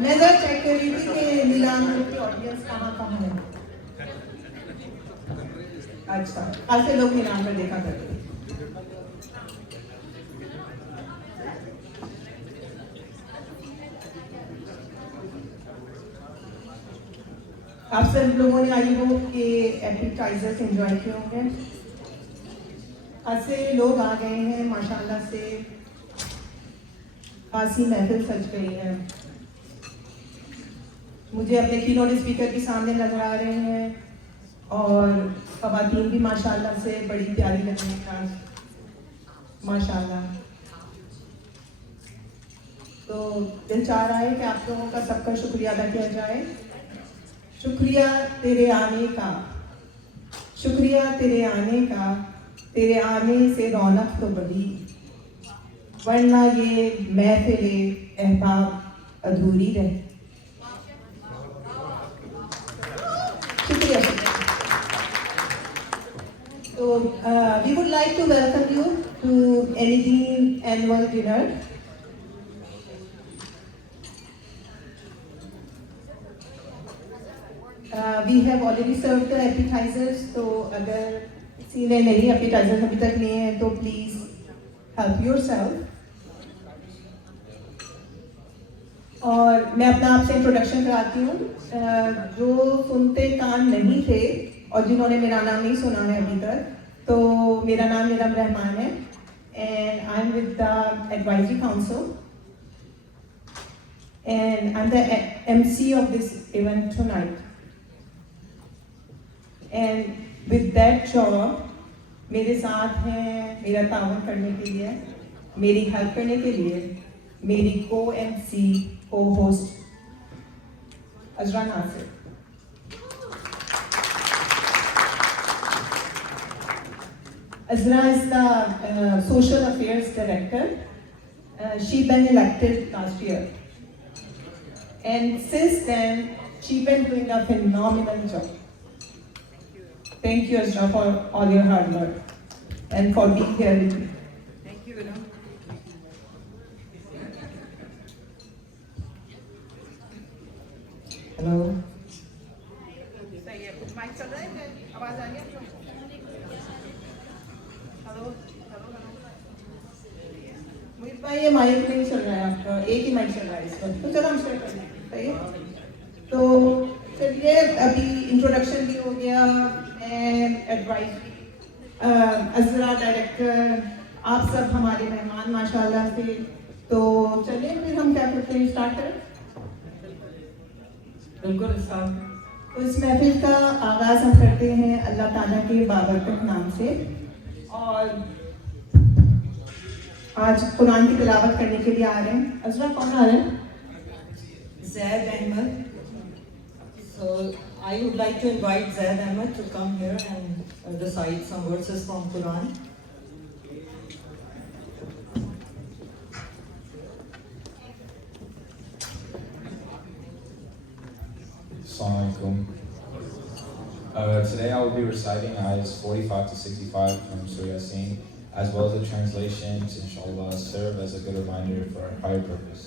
میں ذرا چیک کر رہی تھی کہ نیلام کی آڈینس کہاں کہاں ہے. اچھا ایسے لوگ نیلام پر دیکھا کرتے ہیں. آپ سب لوگوں نے آئی ہو کہ ایپیٹائزرز انجوائے کیے ہوں گے. ایسے لوگ آ گئے ہیں ماشاءاللہ سے, خاصی محفل سج گئی ہے. مجھے اپنے کینوٹ اسپیکر کے سامنے نظر آ رہے ہیں اور خواتین بھی ماشاءاللہ سے بڑی پیاری لگ رہی ہیں ماشاءاللہ. تو دل چاہ رہا ہے کہ آپ لوگوں کا سب کا شکریہ ادا کیا جائے. شکریہ تیرے آنے کا, شکریہ تیرے آنے کا, تیرے آنے سے رونق تو بڑھی, ورنہ یہ محفل احباب ادھوری رہے. شکریہ. تو we would like to welcome you to NEDEAN annual dinner. We have already served the appetizers, تو اگر کسی نے نہیں appetizers ابھی تک نہیں ہیں تو please help yourself. اور میں اپنا آپ سے انٹروڈکشن کراتی ہوں. جو سنتے کان نہیں تھے اور جنہوں نے میرا نام نہیں سنا ہے ابھی تک, تو میرا نام نیلم رحمان ہے and I'm with the advisory council and I'm the MC of this event tonight. And with that job, میرے ساتھ ہیں میرا تعاون کرنے کے لیے, میری ہیلپ کرنے کے لیے میری کو ایم سی کو host Azra Nasir. Azra is the social affairs director. She been elected last year, and since then she been doing a phenomenal job. Thank you, Azra, for all your hard work and for being here with me. Thank you, Ilham. Hello. Mic चल रहा है? आवाज आ रही है? Hello. मोहित भाई ये mic नहीं चल रहा है आपका, एक ही माइक चल रहा है इस वक्त, तो चलो हम स्टार्ट करते हैं. सही है. तो चलिए, अभी इंट्रोडक्शन भी हो गया, मैं एडवाइजरी, अज़रा डायरेक्टर, आप सब हमारे मेहमान माशाल्लाह से. तो चलिए फिर हम क्या करते हैं, स्टार्ट करें. बिल्कुल स्टार्ट. तो इस महफिल का आगाज़ हम करते हैं अल्लाह ताला के बाबरकत नाम से. और आज कुरान की तिलावत करने के लिए आ रहे हैं. अज़रा कौन आ रहे हैं? Zaid Ahmed. So I would like to invite Zaid Ahmed to come here and recite some verses from Quran. Assalamualaikum. Today I will be reciting ayahs 45 to 65 from Surah Yasin, as well as the translations, inshallah, serve as a good reminder for our higher purpose.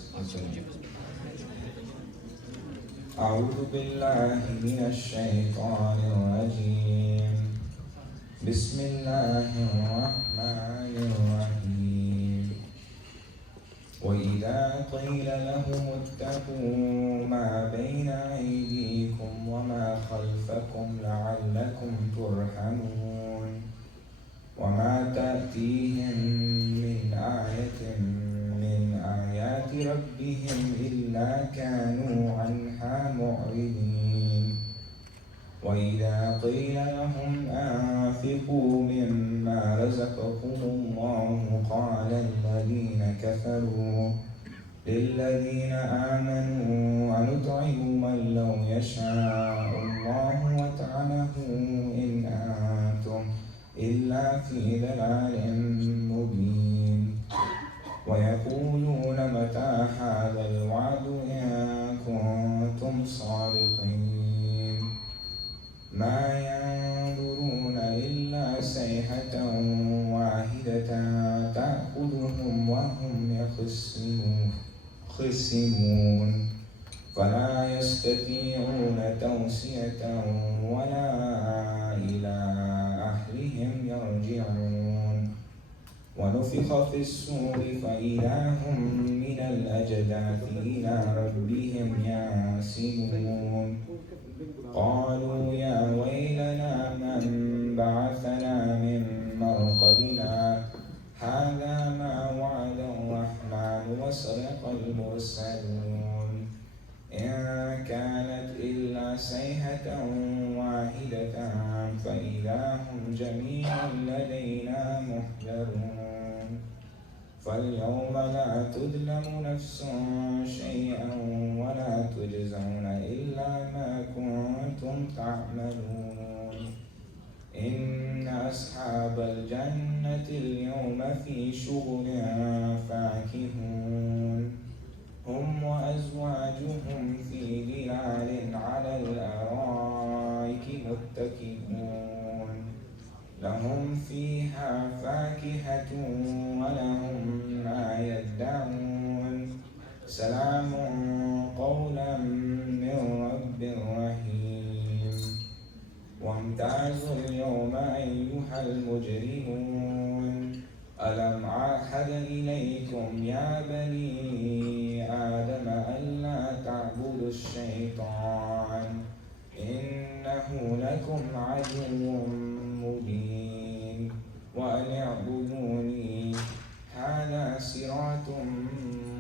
أعوذ بالله من الشيطان الرجيم. بسم الله الرحمن الرحيم. وإذا قيل لهم اتقوا ما بين أيديكم وما خلفكم لعلكم ترحمون وما تأتيهم من آية من آيات ربهم إلا كانوا عنها معرضين. وإذا قيل لهم أنفقوا مما رزقكم الله قال الذين كفروا للذين آمنوا أنطعم من لو يشاء الله وطعمه إن أنتم إلا في ضلال مبين. ويقولون متى هذا الوعد إن كنتم صادقين. ما ينظرون إلا صيحة واحدة تأخذهم وهم يخصمون فلا يستطيعون توصية ولا إلى أهلهم يرجعون ونفخ في الصور فإذا هم من الأجداث إلى ربهم ينسلون قالوا يا ويلنا من بعثنا من مرقدنا هذا ما وعد الرحمن وصدق المرسلون إن كانت إلا صيحة واحدة فإذا هم جميع لدينا محضرون فاليوم لا تظلم نفس شيئا ولا تجزون إلا ما كنتم تعملون إن أصحاب الجنة اليوم في شغل فاكهون هم وأزواجهم في ظلال على الأرائك متكئون لهم فيها فاكهة ولهم ما يدعون سلام قولا من رب رحيم وامتازوا اليوم أيها المجرمون ألم أعهد إليكم يا بني آدم ألا تعبدوا الشيطان إنه لكم عدو مبين وأن اعبدوني هذا صراط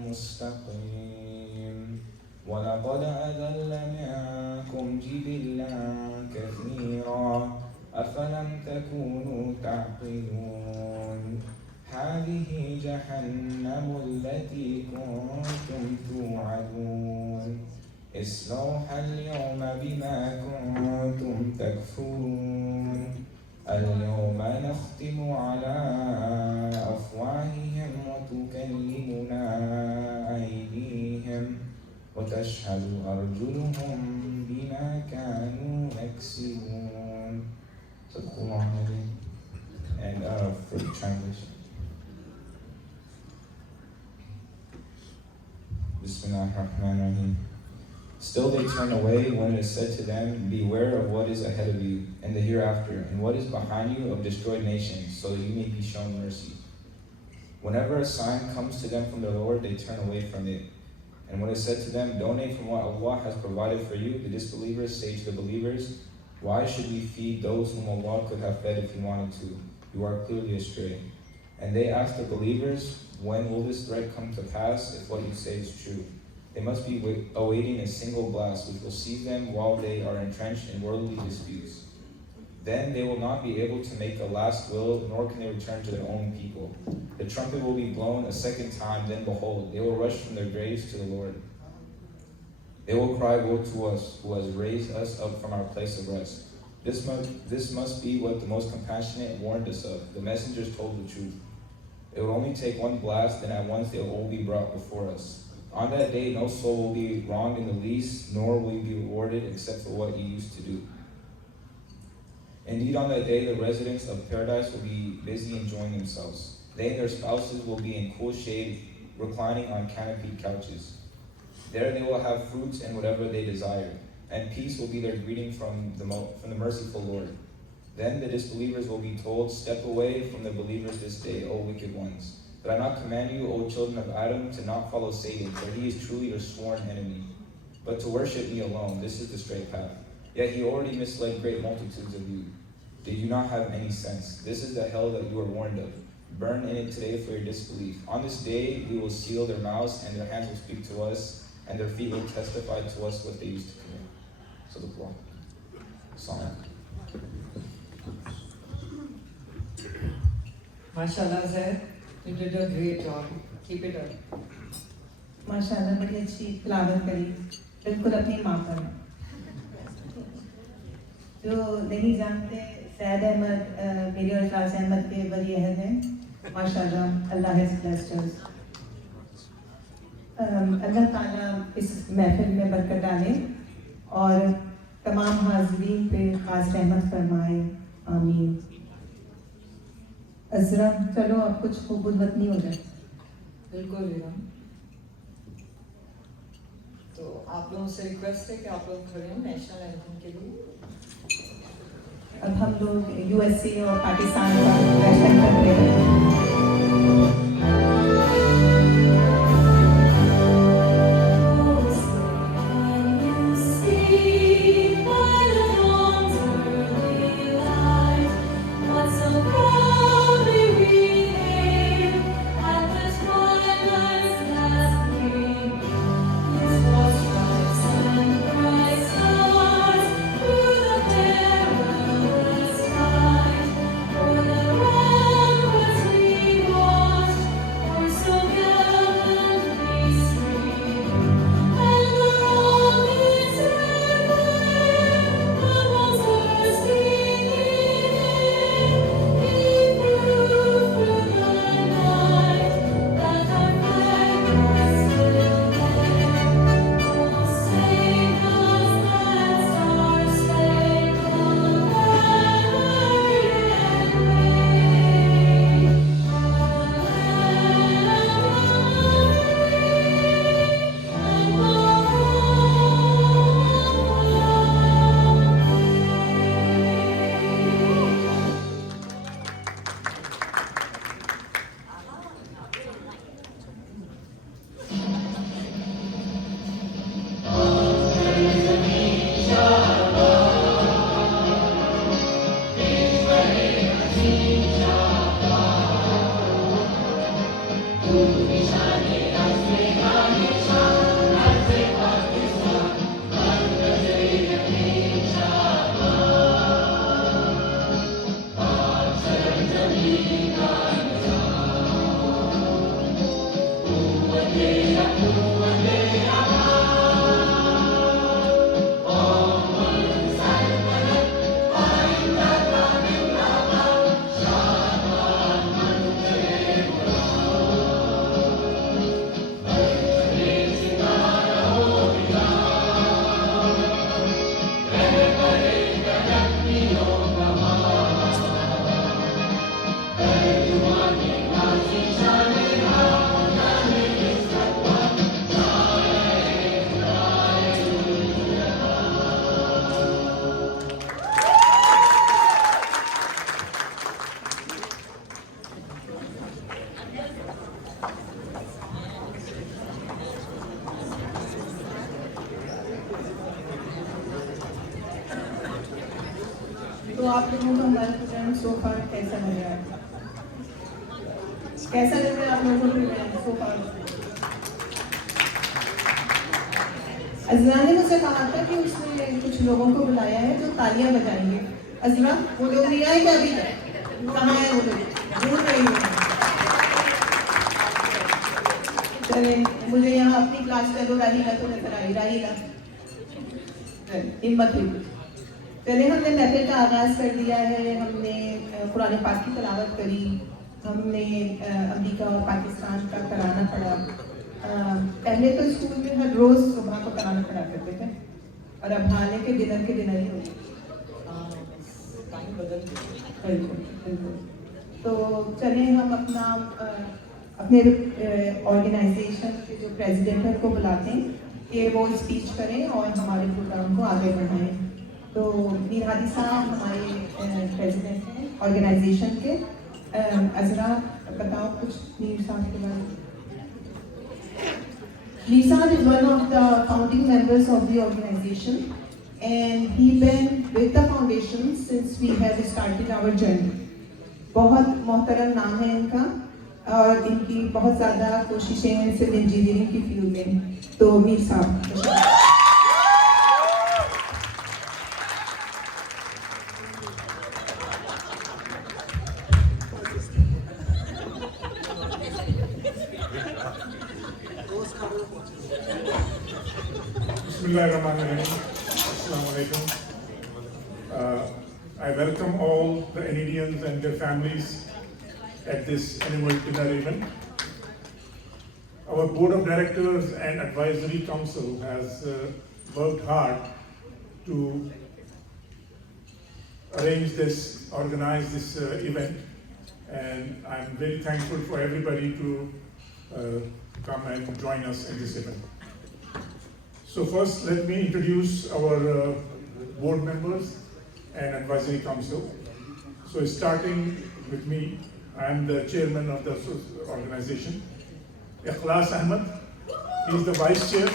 مستقيم ولقد أضل منكم جبلا كثيرا أفلم تكونوا تعقلون هذه جهنم التي كنتم توعدون اصلوها اليوم بما كنتم تكفرون اليوم نختم على أفواههم وتكلمنا أيديهم وتشهد أرجلهم بما كانوا يكسبون. صدق الله العظيم. And for the translation. Bismillahirrahmanirrahim. Still they turn away when it is said to them, beware of what is ahead of you and the hereafter, and what is behind you of destroyed nations, so that you may be shown mercy. Whenever a sign comes to them from their Lord, they turn away from it. And when it is said to them, donate from what Allah has provided for you, the disbelievers say to the believers, why should we feed those whom Allah could have fed if He wanted to? You are clearly astray. And they ask the believers, when will this threat come to pass if what you say is true? They must be awaiting a single blast which will seize them while they are entrenched in worldly disputes. Then they will not be able to make a last will, nor can they return to their own people. The trumpet will be blown a second time, then behold, they will rush from their graves to the Lord. They will cry, woe to us, who has raised us up from our place of rest. This must be what the most compassionate warned us of. The messengers told the truth. It will only take one blast, and at once they will all be brought before us. On that day, no soul will be wronged in the least, nor will you be rewarded except for what you used to do. Indeed, on that day, the residents of paradise will be busy enjoying themselves. They and their spouses will be in cool shade, reclining on canopied couches. There they will have fruits and whatever they desire, and peace will be their greeting from the merciful Lord. Then the disbelievers will be told, step away from the believers this day, O wicked ones. Did I not command you, O children of Adam, to not follow Satan, for he is truly your sworn enemy, but to worship me alone? This is the straight path. Yet he already misled great multitudes of you. Did you not have any sense? This is the hell that you are warned of. Burn in it today for your disbelief. On this day we will seal their mouths, and their hands will speak to us, and their feet will testify to us what they used to commit. So the Quran. Salam. MashaAllah, Zaid, you did a great job. Keep it up. माशाल्लाह बड़ी अच्छी तिलावत करी, बिल्कुल अपनी माँ पर। जो नहीं जानते, सैयद अहमद मेरी और खास अहमद के वली अहद हैं। माशाल्लाह, अल्लाह has blessed us. अल्लाह ताला इस महफिल में बरकत डाले और तमाम हाज़रीन पे खास रहमत फरमाए। आमीन। अज़रा, चलो अब कुछ खूबसूरत नहीं हो जाए। बिल्कुल बेगम। तो आप लोगों से रिक्वेस्ट है कि आप लोग खड़े हैं नेशनल एंथम के लिए। अब हम लोग यूएसए और पाकिस्तान का नेशनल कर रहे हैं। तो आप लोगों को हमारा प्रोग्राम सो फार कैसा लग रहा है? कैसा लग रहा है आप लोगों को प्रोग्राम सो फार? अज़रा ने मुझसे कहा था कि उसने कुछ लोगों को बुलाया है जो तालियां बजाएंगे। अज़रा, वो लोग नहीं आए क्या अभी? कहाँ है वो लोग? ढूंढ रही हूँ। चले, मुझे यहाँ अपनी क्लास का तो राहीला तो नजर आई। राहीला, हिम्मत हुई। चले, हमने महफिल का आगाज़ कर दिया है। हमने कुरान पाक की तिलावत करी, हमने अमेरिका और पाकिस्तान का तराना पढ़ा। पहले तो स्कूल में हर रोज़ सुबह को तराना पढ़ा करते थे और अब हाल है कि डिनर के डिनर ही हो गए। बिल्कुल बिल्कुल। तो चले, हम अपने ऑर्गेनाइजेशन के जो प्रेसिडेंट है उनको बुलाते हैं कि वो स्पीच करें और हमारे प्रोग्राम को आगे बढ़ाएं। तो मीर हादी साहब हमारे प्रेसिडेंट हैं ऑर्गेनाइजेशन के। अज़रा, बताओ कुछ मीर साहब के बारे में। मीर साहब is one of the founding members of the organization and he been with the foundation since we have started our journey. बहुत मोहतरम नाम है इनका और इनकी बहुत ज़्यादा कोशिशें हैं सिविल इंजीनियरिंग की फील्ड में। तो मीर साहब I welcome all the NEDEANs and their families at this annual dinner event. Our board of directors and advisory council has worked hard to arrange this, organize this event, and I'm very thankful for everybody to come and join us in this event. So first, let me introduce our board members and advisory council. So starting with me, I am the chairman of the organization. Ikhlas Ahmed, he is the vice chair.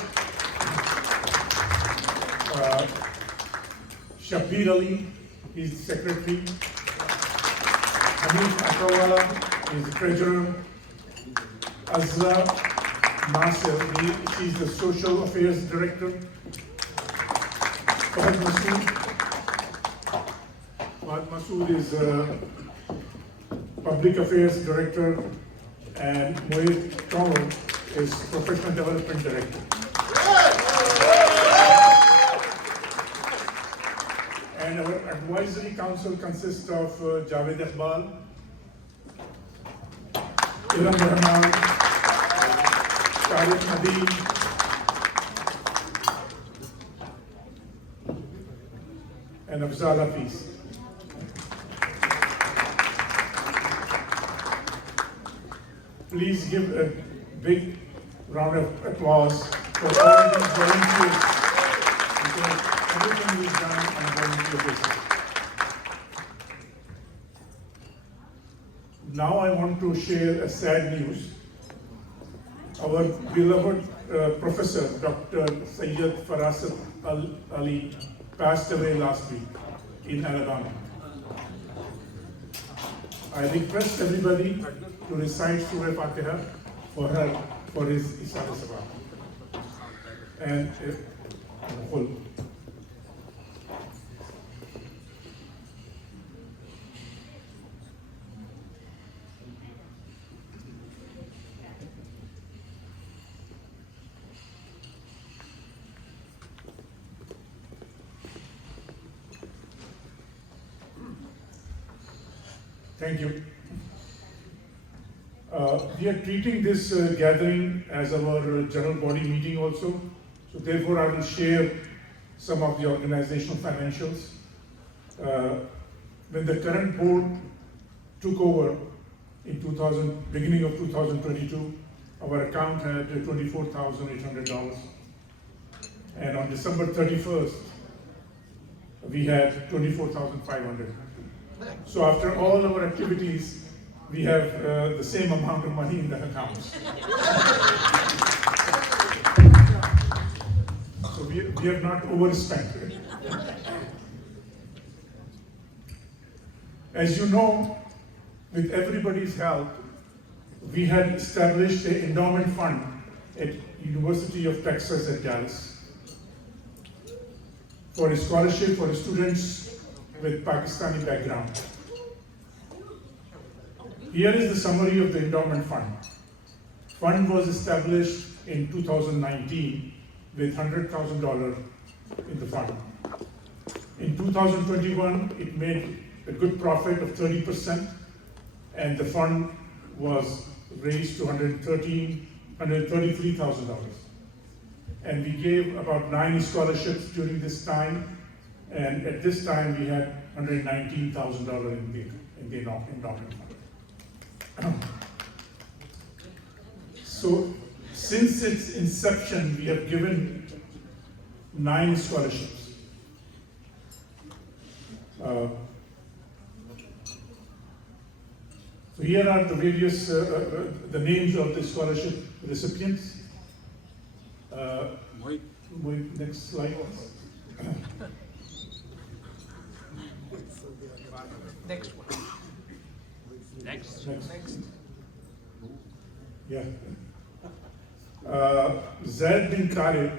Shabir Ali, he is the secretary. Hanif Akawala is the treasurer. Azra Nasir, she is the social affairs director. Fahad Masood is public affairs director, and Mohit Kaur is professional development director. And our advisory council consists of Javed Iqbal, Ilham Rahman, Khalid Mahdi, and Afzaal Hafeez. Please give a big round of applause for all these volunteers, because everything is done on a volunteer basis. Now I want to share a sad news. Our beloved professor, Dr. Sayyid Farasat Ali, passed away last week in Alabama. I request everybody to recite Surah Fatiha for her, for his Isara Sabah. And thank you. We are treating this gathering as our general body meeting also. So therefore I will share some of the organizational financials. When the current board took over in beginning of 2022, our account had $24,800. And on December 31st, we had $24,500. So after all our activities, we have the same amount of money in the accounts. So we have not overspent. As you know, with everybody's help, we had established an endowment fund at University of Texas at Dallas for a scholarship for students with Pakistani background. Here is the summary of the endowment fund. Fund was established in 2019 with $100,000 in the fund. In 2021, it made a good profit of 30%, and the fund was raised to $133,000. And we gave about 9 scholarships during this time, and at this time we had $119,000 in the endowment fund. So, since its inception, we have given 9 scholarships. So here are the various the names of the scholarship recipients. Next slide. Next one. Next. Yeah. Zaid bin Khalid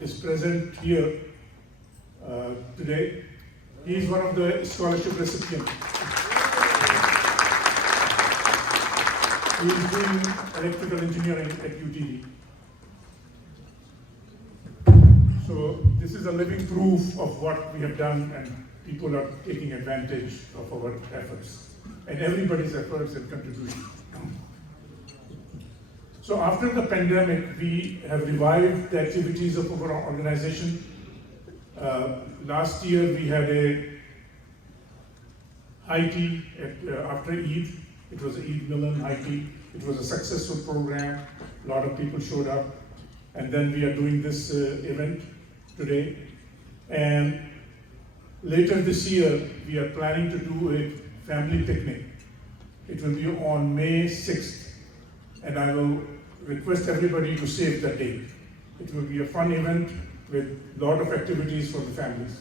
is present here today. He is one of the scholarship recipients. He is doing electrical engineering at UTD. So this is a living proof of what we have done, and people are taking advantage of our efforts and everybody's efforts and contribution. So after the pandemic, we have revived the activities of our organization. Last year we had a high tea after Eid. It was Eid Milan high tea. It was a successful program. A lot of people showed up. And then we are doing this event today. And later this year, we are planning to do a family picnic. It will be on May 6th. And I will request everybody to save that date. It will be a fun event with a lot of activities for the families.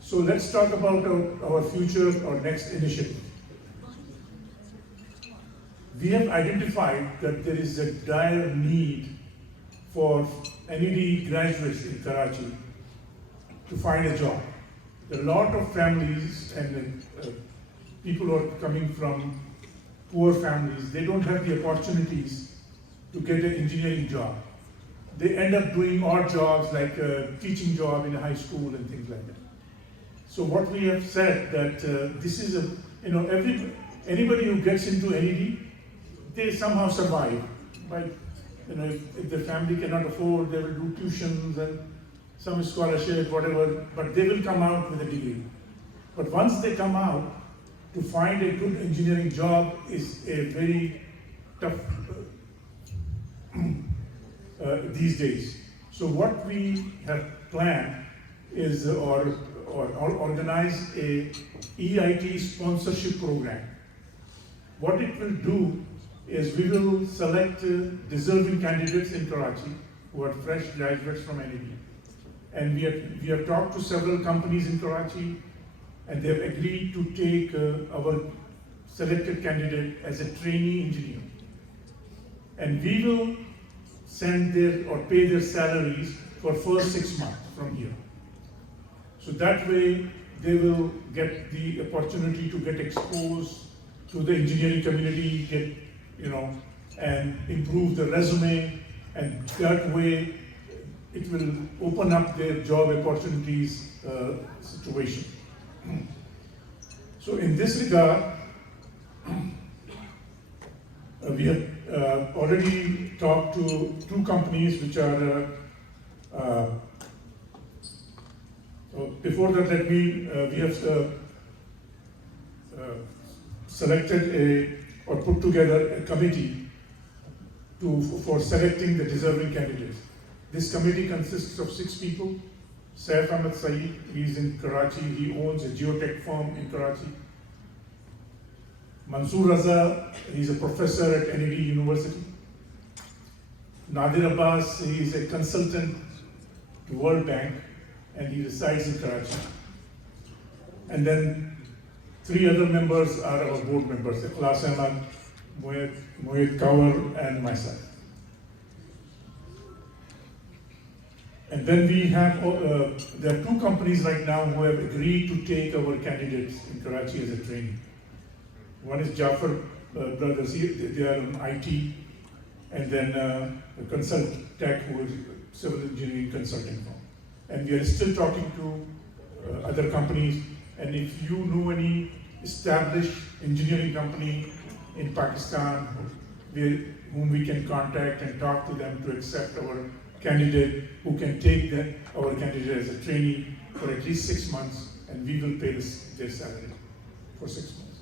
So let's talk about our future, our next initiative. We have identified that there is a dire need for NED graduates in Karachi to find a job. There are a lot of families and people who are coming from poor families, they don't have the opportunities to get an engineering job. They end up doing odd jobs like a teaching job in a high school and things like that. So what we have said that this is anybody who gets into NED, they somehow survive. By, if the family cannot afford, they will do tuitions and some scholarship, whatever, but they will come out with a degree. But once they come out, to find a good engineering job is a very tough these days. So what we have planned is or organize a EIT sponsorship program. What it will do is we will select deserving candidates in Karachi who are fresh graduates from NED. And we have talked to several companies in Karachi, and they have agreed to take our selected candidate as a trainee engineer. And we will send or pay their salaries for first 6 months from here. So that way they will get the opportunity to get exposed to the engineering community, and improve the resume, and that way it will open up their job opportunities situation. So in this regard, we have already talked to 2 companies which are, before that we have selected or put together a committee for selecting the deserving candidates. This committee consists of 6 people. Saif Ahmed Saeed, he's in Karachi, he owns a geotech firm in Karachi. Mansoor Raza, he's a professor at NED University. Nadir Abbas, he is a consultant to World Bank and he resides in Karachi. And then 3 other members are our board members, Ikhlas Ahmad, Mohit Kaur, and myself. And then we have, there are 2 companies right now who have agreed to take our candidates in Karachi as a trainee. One is Jafar Brothers, they are in IT, and then Consult Tech, who is civil engineering consulting firm. And we are still talking to other companies, and if you know any established engineering company in Pakistan whom we can contact and talk to them to accept our candidate, who can take our candidate as a trainee for at least 6 months, and we will pay their salary for 6 months.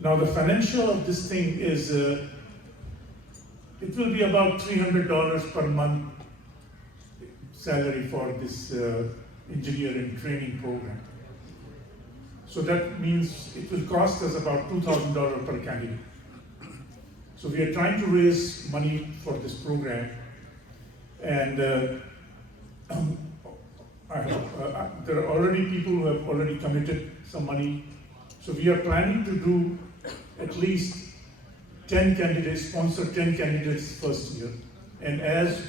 Now the financial of this thing is, it will be about $300 per month salary for this engineering training program. So that means it will cost us about $2,000 per candidate. So we are trying to raise money for this program, and there are already people who have already committed some money. So we are planning to do at least 10 candidates, sponsor 10 candidates first year. And as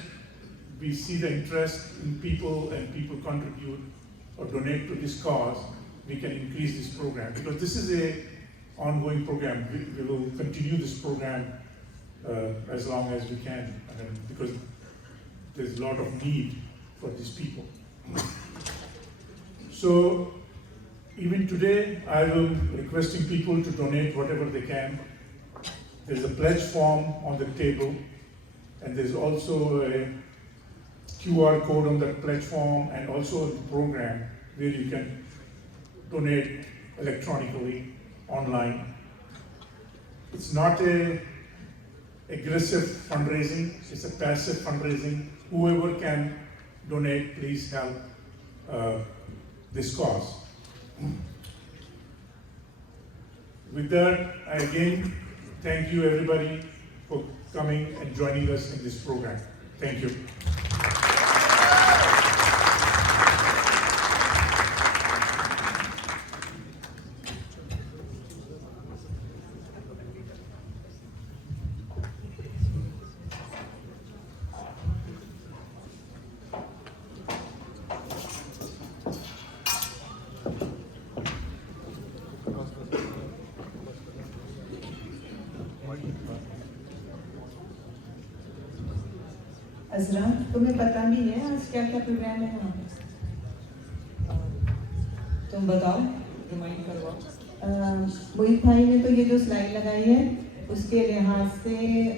we see the interest in people and people contribute or donate to this cause, we can increase this program, because this is an ongoing program. We will continue this program as long as we can, because there's a lot of need for these people. So even today, I will be requesting people to donate whatever they can. There's a pledge form on the table, and there's also a QR code on that pledge form, and also a program where you can donate electronically, online. It's not a aggressive fundraising, it's a passive fundraising. Whoever can donate, please help this cause. With that, I again thank you everybody for coming and joining us in this program. Thank you. अजरा, तुम्हें पता भी है आज क्या क्या programme है वहाँ पे? तुम बताओ, रिमाइंड करवाओ। मोहित भाई ने तो ये जो स्लाइड लगाई है उसके लिहाज से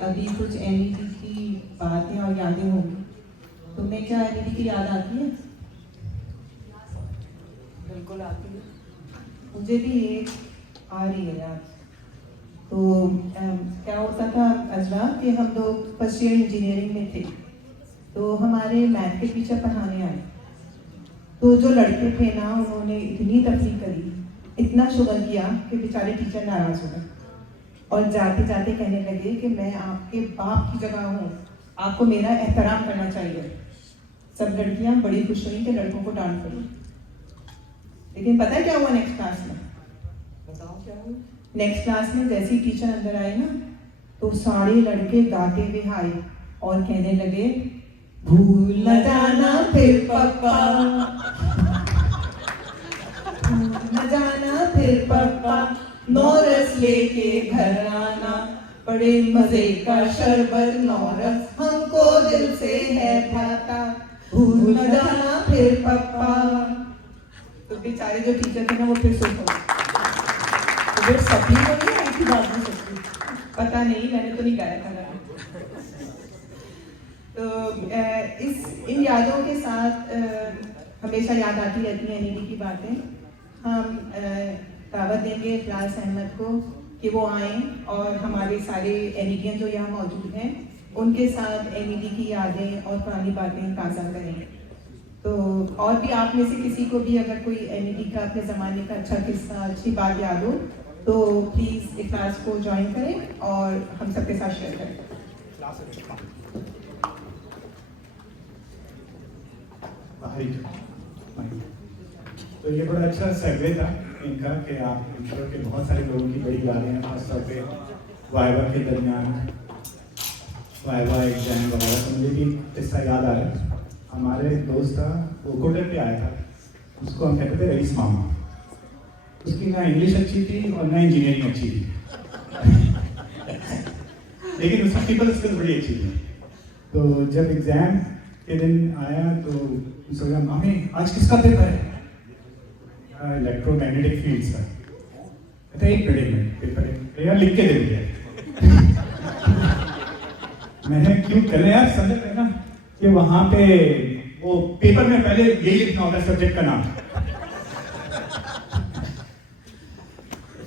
अभी कुछ NED की बातें और यादें होंगी। तुम्हें क्या NED की याद आती है? बिल्कुल आती है। मुझे भी ये आ रही है याद। तो क्या होता था अजरा कि हम लोग फर्स्ट ईयर इंजीनियरिंग में थे, तो हमारे मैथ के टीचर पढ़ाने आए, तो जो लड़के थे ना उन्होंने इतनी तकलीफ करी, इतना शुगर किया कि बेचारे टीचर नाराज हो गए और जाते जाते कहने लगे कि मैं आपके बाप की जगह हूँ, आपको मेरा एहतराम करना चाहिए। सब लड़कियाँ बड़ी खुश हुई कि लड़कों को डांट पड़ी। लेकिन पता है क्या हुआ नेक्स्ट क्लास में? बताओ क्या हुआ? नेक्स्ट क्लास में जैसे ही टीचर अंदर आए ना, तो सारे लड़के गाते हुए आए और कहने लगे, भूल न जाना फिर पप्पा, भूल न जाना फिर पप्पा, नौरस लेके घर आना, बड़े मजे का शरबत नौरस हमको दिल से है भाता, भूल न जाना फिर पप्पा। तो बेचारे जो टीचर थे ना वो फिर सुन गए। तो फिर सभी को नहीं आई थी बात में सकती? पता नहीं, मैंने तो नहीं गाया था। तो इन यादों के साथ हमेशा याद आती रहती हैं NED की बातें। हम दावत देंगे इखलास अहमद को कि वो आएँ और हमारे सारे NEDian जो यहाँ मौजूद हैं उनके साथ NED की यादें और पुरानी बातें ताज़ा करें। तो और भी आप में से किसी को भी अगर कोई NED का अपने ज़माने का अच्छा किस्सा, अच्छी बात याद हो, तो प्लीज़ इखलास को ज्वाइन करें और हम सबके साथ शेयर करें। तो ये बड़ा अच्छा सर्वे था इनका कि आप इंश्योर के बहुत सारे लोगों की बड़ी यादें हैं, खासतौर पे वाइवा के दरमियान वाइवा एग्जाम वगैरह। तो मुझे भी किस्सा याद आ रहा है। हमारे एक दोस्त था, वो कोटर पे आया था, उसको हम कहते थे रईस मामा। उसकी ना इंग्लिश अच्छी थी और ना इंजीनियरिंग अच्छी थी लेकिन उसकी पीपल स्किल्स बड़ी अच्छी थी। तो जब एग्ज़ाम के दिन आया तो सोचा, मामी आज किसका पेपर है? इलेक्ट्रोमैग्नेटिक फील्ड्स का। कहता है 1 मिनट पेपर है यार, लिख के दे दिया। मैंने क्यों करें यार, समझ ना कि वहाँ पे वो पेपर में पहले यही लिखना होता है सब्जेक्ट का नाम।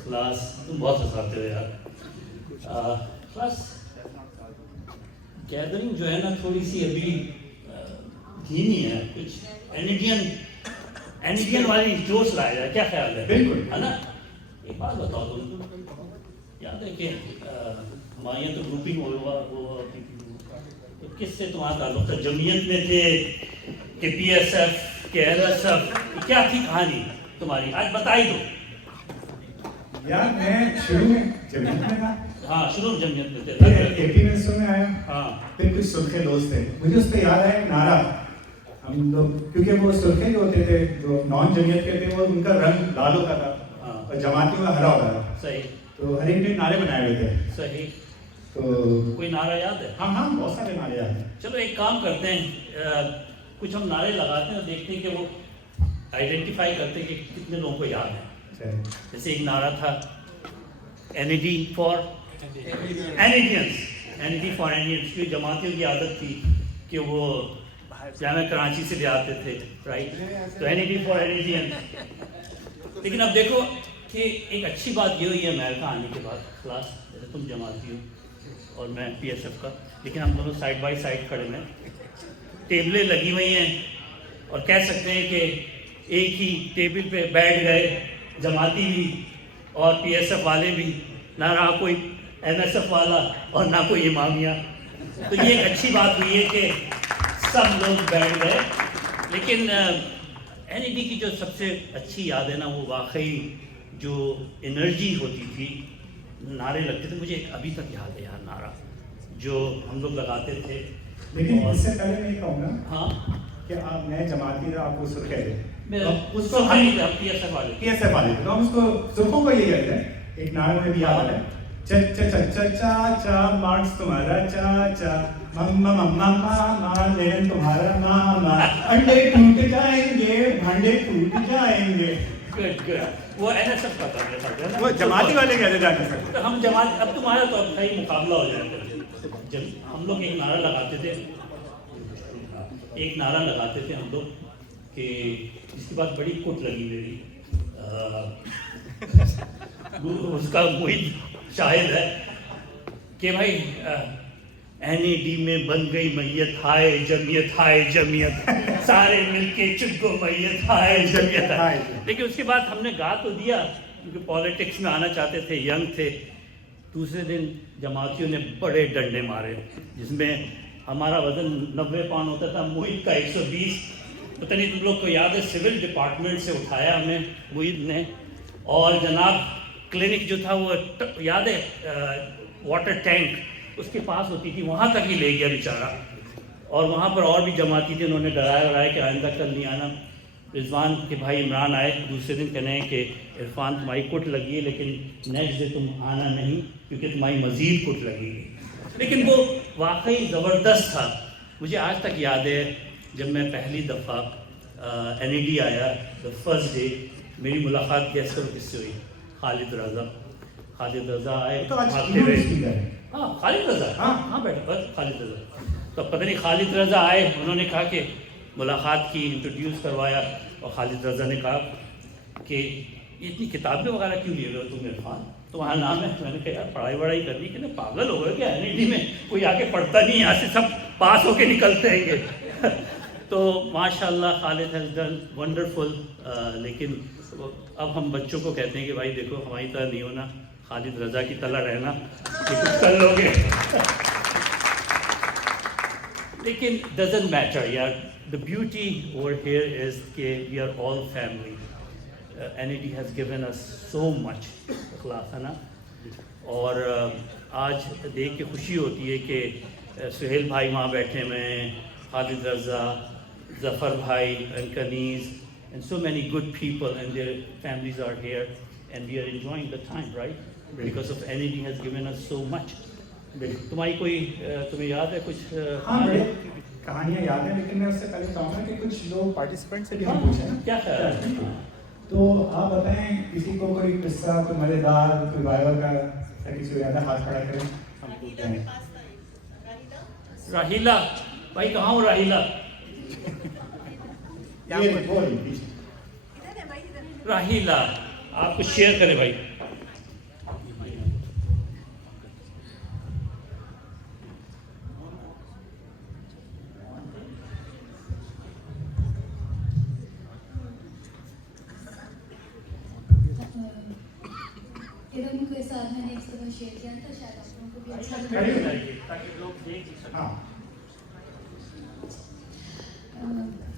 क्लास तुम बहुत हंसाते हो यार। क्लास गैदरिंग जो है ना थोड़ी सी अभी धीमी है। कुछ NEDian वाली जोश लाया जाए, क्या ख्याल है? बिल्कुल, है ना? एक बात बताओ तुम, याद है कि हमारे यहाँ तो ग्रुपिंग हुआ तो किससे तुम्हारा ताल्लुक था? जमीयत में थे कि PSF के LSF? क्या थी कहानी तुम्हारी? आज बता ही दो यार। मैं शुरू में जमीयत में था। हाँ, शुरू में जमीयत में थे। 18 में आया। हाँ, फिर कुछ सुर्खे दोस्त थे, मुझे उस पर याद है नारा। हम लोग क्योंकि वो सुर्खे जो होते थे, जो नॉन जमीयत के थे, वो उनका रंग लाल होता था और जमातियों का हरा होता था। सही। तो हर एक ने नारे बनाए हुए थे। सही। तो कोई नारा याद है? हाँ, बहुत सारे नारे याद हैं। चलो एक काम करते हैं, कुछ हम नारे लगाते हैं और देखते हैं कि वो आइडेंटिफाई करते हैं कि कितने लोगों को याद है। जैसे एक नारा था NED for NEDians, NED for NEDians। की जमातियों की आदत थी कि वो जाना कराची से ले आते थे, राइट? तो NED फॉर NEDians। लेकिन अब देखो کہ ایک اچھی بات یہ ہوئی ہے امریکہ آنے کے بعد، خلاص جیسے تم جماعتی ہو اور میں پی ایس ایف کا، لیکن ہم دونوں سائڈ بائی سائڈ کھڑے ہیں، ٹیبلیں لگی ہوئی ہیں اور کہہ سکتے ہیں کہ ایک ہی ٹیبل پہ بیٹھ گئے جماعتی بھی اور پی ایس ایف والے بھی، نہ رہا کوئی این ایس ایف والا اور نہ کوئی امامیہ. تو یہ ایک اچھی بات ہوئی ہے کہ سب لوگ بیٹھ گئے. لیکن این ای ڈی کی جو سب سے اچھی یاد ہے نا، وہ واقعی جو انرجی ہوتی تھی، نعرے لگتے تھے. مجھے ایک ابھی تک یاد ہے یار نعرہ جو ہم لوگ لگاتے تھے. لیکن اس سے پہلے میں یہ کہوں گا ہاں کہ آپ نئے جماعتی آپ کو سرخے تھے، اس کو ہم پی ایس ایف والے پی ایس ایف والے تو ہم اس کو سرخوں کو یہ کہتے ہیں. ایک نعرے میں بھی یاد ہے، چچا چچا چاچا مارکس تمہارا چاچا، مما مما ماما لینن تمہارا ماما، انڈے ٹوٹ جائیں گے بھانڈے ٹوٹ جائیں گے. Good good. وہ این ایس ایف کا تھا، وہ جماعتی والے کہتے جاتے سر. تو ہم جماعت، اب تمہارا تو اب صحیح مقابلہ ہو جائے گا. جب ہم لوگ ایک نعرہ لگاتے تھے، ہم لوگ کہ اس کے بعد بڑی کٹ لگی میری، اس کا وہی شاہد ہے کہ بھائی این ای ڈی میں بن گئی میت، ہائے جمعیت ہائے جمعیت، سارے مل کے چپ گو میت ہائے جمعیت. لیکن اس کے بعد ہم نے گا تو دیا کیونکہ پالیٹکس میں آنا چاہتے تھے، ینگ تھے. دوسرے دن جماعتیوں نے بڑے ڈنڈے مارے جس میں ہمارا وزن 90 پاؤنڈ ہوتا تھا، موہت کا 120. پتہ نہیں تم لوگ کو یاد ہے، سول ڈپارٹمنٹ سے اٹھایا ہمیں موہت نے، اور جناب کلینک جو تھا وہ یاد ہے واٹر ٹینک اس کے پاس ہوتی تھی، وہاں تک ہی لے گیا بیچارہ. اور وہاں پر اور بھی جماعتی تھے، انہوں نے ڈرایا کہ آئندہ کل نہیں آنا. رضوان کے بھائی عمران آئے دوسرے دن کہنے ہیں کہ عرفان تمہاری کٹ لگی ہے لیکن نیکسٹ ڈے تم آنا نہیں کیونکہ تمہاری مزید کٹ لگی ہے. لیکن وہ واقعی زبردست تھا. مجھے آج تک یاد ہے جب میں پہلی دفعہ این ای ڈی آیا، دا فرسٹ ڈے میری ملاقات گیس کرو کس سے ہوئی؟ خالد رضا. خالد رضا آئے بھاگتے ہوئے. ہاں خالد رضا، ہاں بیٹھے بس خالد رضا. تو پتہ نہیں خالد رضا آئے، انہوں نے کہا کہ ملاقات کی، انٹروڈیوس کروایا، اور خالد رضا نے کہا کہ یہ اتنی کتابیں وغیرہ کیوں لیے ہوئے تم عرفان؟ تو وہاں نام ہے. میں نے کہا یار پڑھائی وڑھائی کرنی کہ نہیں، پاگل ہو گئے کہ این ای ڈی میں کوئی آ کے پڑھتا نہیں، یہاں سے سب پاس ہو کے نکلتے ہیں یہ. تو ماشاء اللہ خالد ہیز ڈن ونڈرفل. لیکن اب ہم بچوں کو کہتے ہیں کہ بھائی دیکھو ہماری طرح نہیں ہونا، خالد رضا کی طرح رہنا کہ کچھ کر لو گے. لیکن ڈزنٹ میٹر یار. The beauty over here is that we are all family. NED has given us so much. خلاص ہے نا. اور آج دیکھ کے خوشی ہوتی ہے کہ سہیل بھائی وہاں بیٹھے ہوئے ہیں، خالد رضا، ظفر بھائی and Kaniz and so many good people and their families are here and we are enjoying the time, right? Because of NED has given us so much. تمہاری کوئی تمہیں یاد ہے کچھ کہانیاں یاد ہیں، لیکن میں اس سے پہلے چاہوں گا کہ کچھ لوگ پارٹیسپینٹ سے بھی ہم پوچھیں. کیا خیال ہے؟ تو آپ بتائیں کسی کو کوئی قصہ، کوئی مزیدار، کوئی وائوا کا یا کسی کو یاد ہے، ہاتھ کھڑا کریں. ہم پوچھتے ہیں. راہیلہ بھائی کہاں ہو راہیلہ؟ راہیلہ آپ کچھ شیئر کریں بھائی. کے ساتھ میں نے ایک دفعہ شیئر کیا تھا، شاید آپ لوگوں کو بھی اچھا لگا.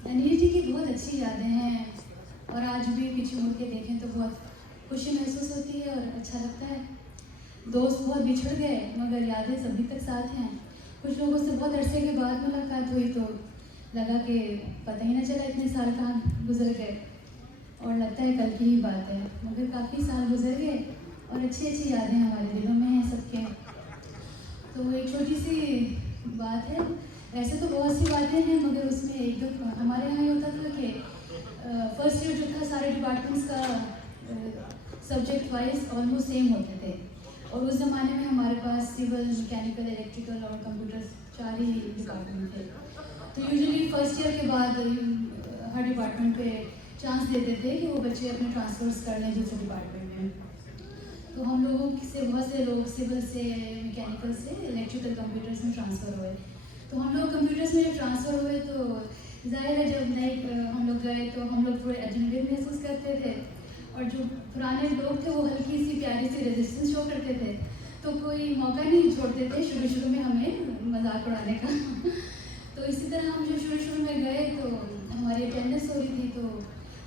انیل جی کی بہت اچھی یادیں ہیں اور آج بھی پیچھے مڑ کے دیکھیں تو بہت خوشی محسوس ہوتی ہے اور اچھا لگتا ہے. دوست بہت بچھڑ گئے مگر یادیں سبھی تک ساتھ ہیں. کچھ لوگوں سے بہت عرصے کے بعد ملاقات ہوئی تو لگا کہ پتہ ہی نہ چلا اتنے سال کہاں گزر گئے اور لگتا ہے کل کی ہی بات ہے، مگر کافی سال گزر گئے اور اچھی اچھی یادیں ہمارے دلوں میں ہیں سب کے. تو ایک چھوٹی سی بات ہے، ایسے تو بہت سی باتیں ہیں مگر اس میں ایک دو ہمارے یہاں یہ ہوتا تھا کہ فرسٹ ایئر جو تھا سارے ڈپارٹمنٹس کا سبجیکٹ وائز آلموسٹ سیم ہوتے تھے اور اس زمانے میں ہمارے پاس سول، میکینیکل، الیکٹریکل اور کمپیوٹر 4 ہی ڈپارٹمنٹ تھے. تو یوزلی فرسٹ ایئر کے بعد ہر ڈپارٹمنٹ پہ चांस देते थे कि वो बच्चे अपने ट्रांसफर्स कर लें दूसरे डिपार्टमेंट में। तो हम लोगों से बहुत से लोग सिविल से, मैकेनिकल से इलेक्ट्रिकल कंप्यूटर्स में ट्रांसफ़र हुए। तो हम लोग कंप्यूटर्स में जब ट्रांसफ़र हुए तो ज़ाहिर है जब नए हम लोग गए तो हम लोग थोड़े अजनबी महसूस करते थे, और जो पुराने लोग थे वो हल्की सी प्यारी सी रेजिस्टेंस शो करते थे, तो कोई मौका नहीं छोड़ते थे शुरू में हमें मजाक उड़ाने का। तो इसी तरह हम जब शुरू में गए तो हमारी अटेंडेंस हो रही थी, तो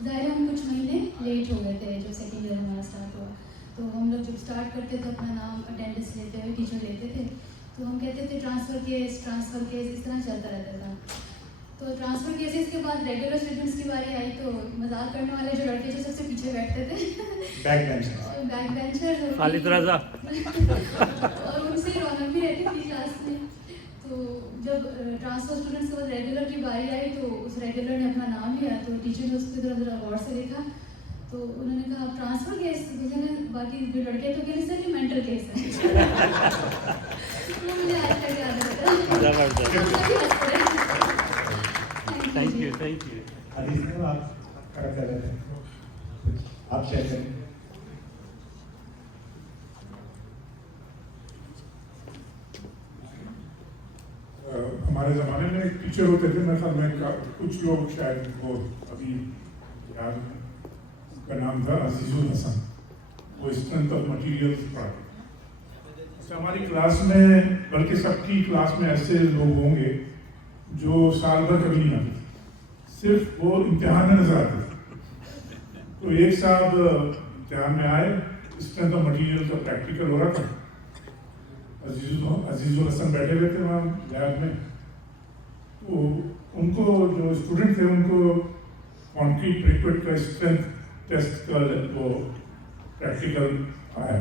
ज़ाहिर हम कुछ महीने लेट हो गए थे जब सेकेंड ईयर हमारा स्टार्ट हुआ। तो हम लोग जब स्टार्ट करते थे अपना नाम अटेंडेंस लेते हुए टीचर लेते थे, तो हम कहते थे ट्रांसफ़र केस इस तरह चलता रहता था। तो ट्रांसफ़र केसेस के बाद रेगुलर स्टूडेंट्स की बारी आई तो मजाक करने वाले जो लड़के जो सबसे पीछे बैठते थे बैक बेंचर खालिद रज़ा और उनसे रौनक भी रहती थी क्लास में। तो जब ट्रांसफ़र स्टूडेंट्स के बाद रेगुलर की बारी आई तो उस रेगुलर ने अपना नाम लिया, तो टीचर ने उसको ज़रा गौर से देखा, तो उन्होंने कहा ट्रांसफ़र केस, बाकी जो लड़के तो कह सर ये मेंटल केस है। तो मुझे आज तक याद रहता है। थैंक यू हदीस में आप खड़ा कर रहे थे, आप शेयर करें। हमारे ज़माने में एक टीचर होते थे, मेरे ख्याल में कुछ लोग शायद वो अभी याद, उनका नाम था अजीजुल हसन, वो स्ट्रेंथ ऑफ मटीरियल्स पढ़ाते। हमारी क्लास में, बल्कि सबकी क्लास में ऐसे लोग होंगे जो साल भर कभी नहीं आते, सिर्फ वो इम्तिहान में नजर आते थे। तो एक साहब इम्तिहान में आए, स्ट्रेंथ ऑफ मटीरियल का प्रैक्टिकल हो रहा था, अजीजुल हसन बैठे हुए थे वहाँ लैब में। तो उनको जो स्टूडेंट थे उनको कॉन्क्रीट ब्रिकवर्ड का स्ट्रेंथ टेस्ट का वो प्रैक्टिकल आया,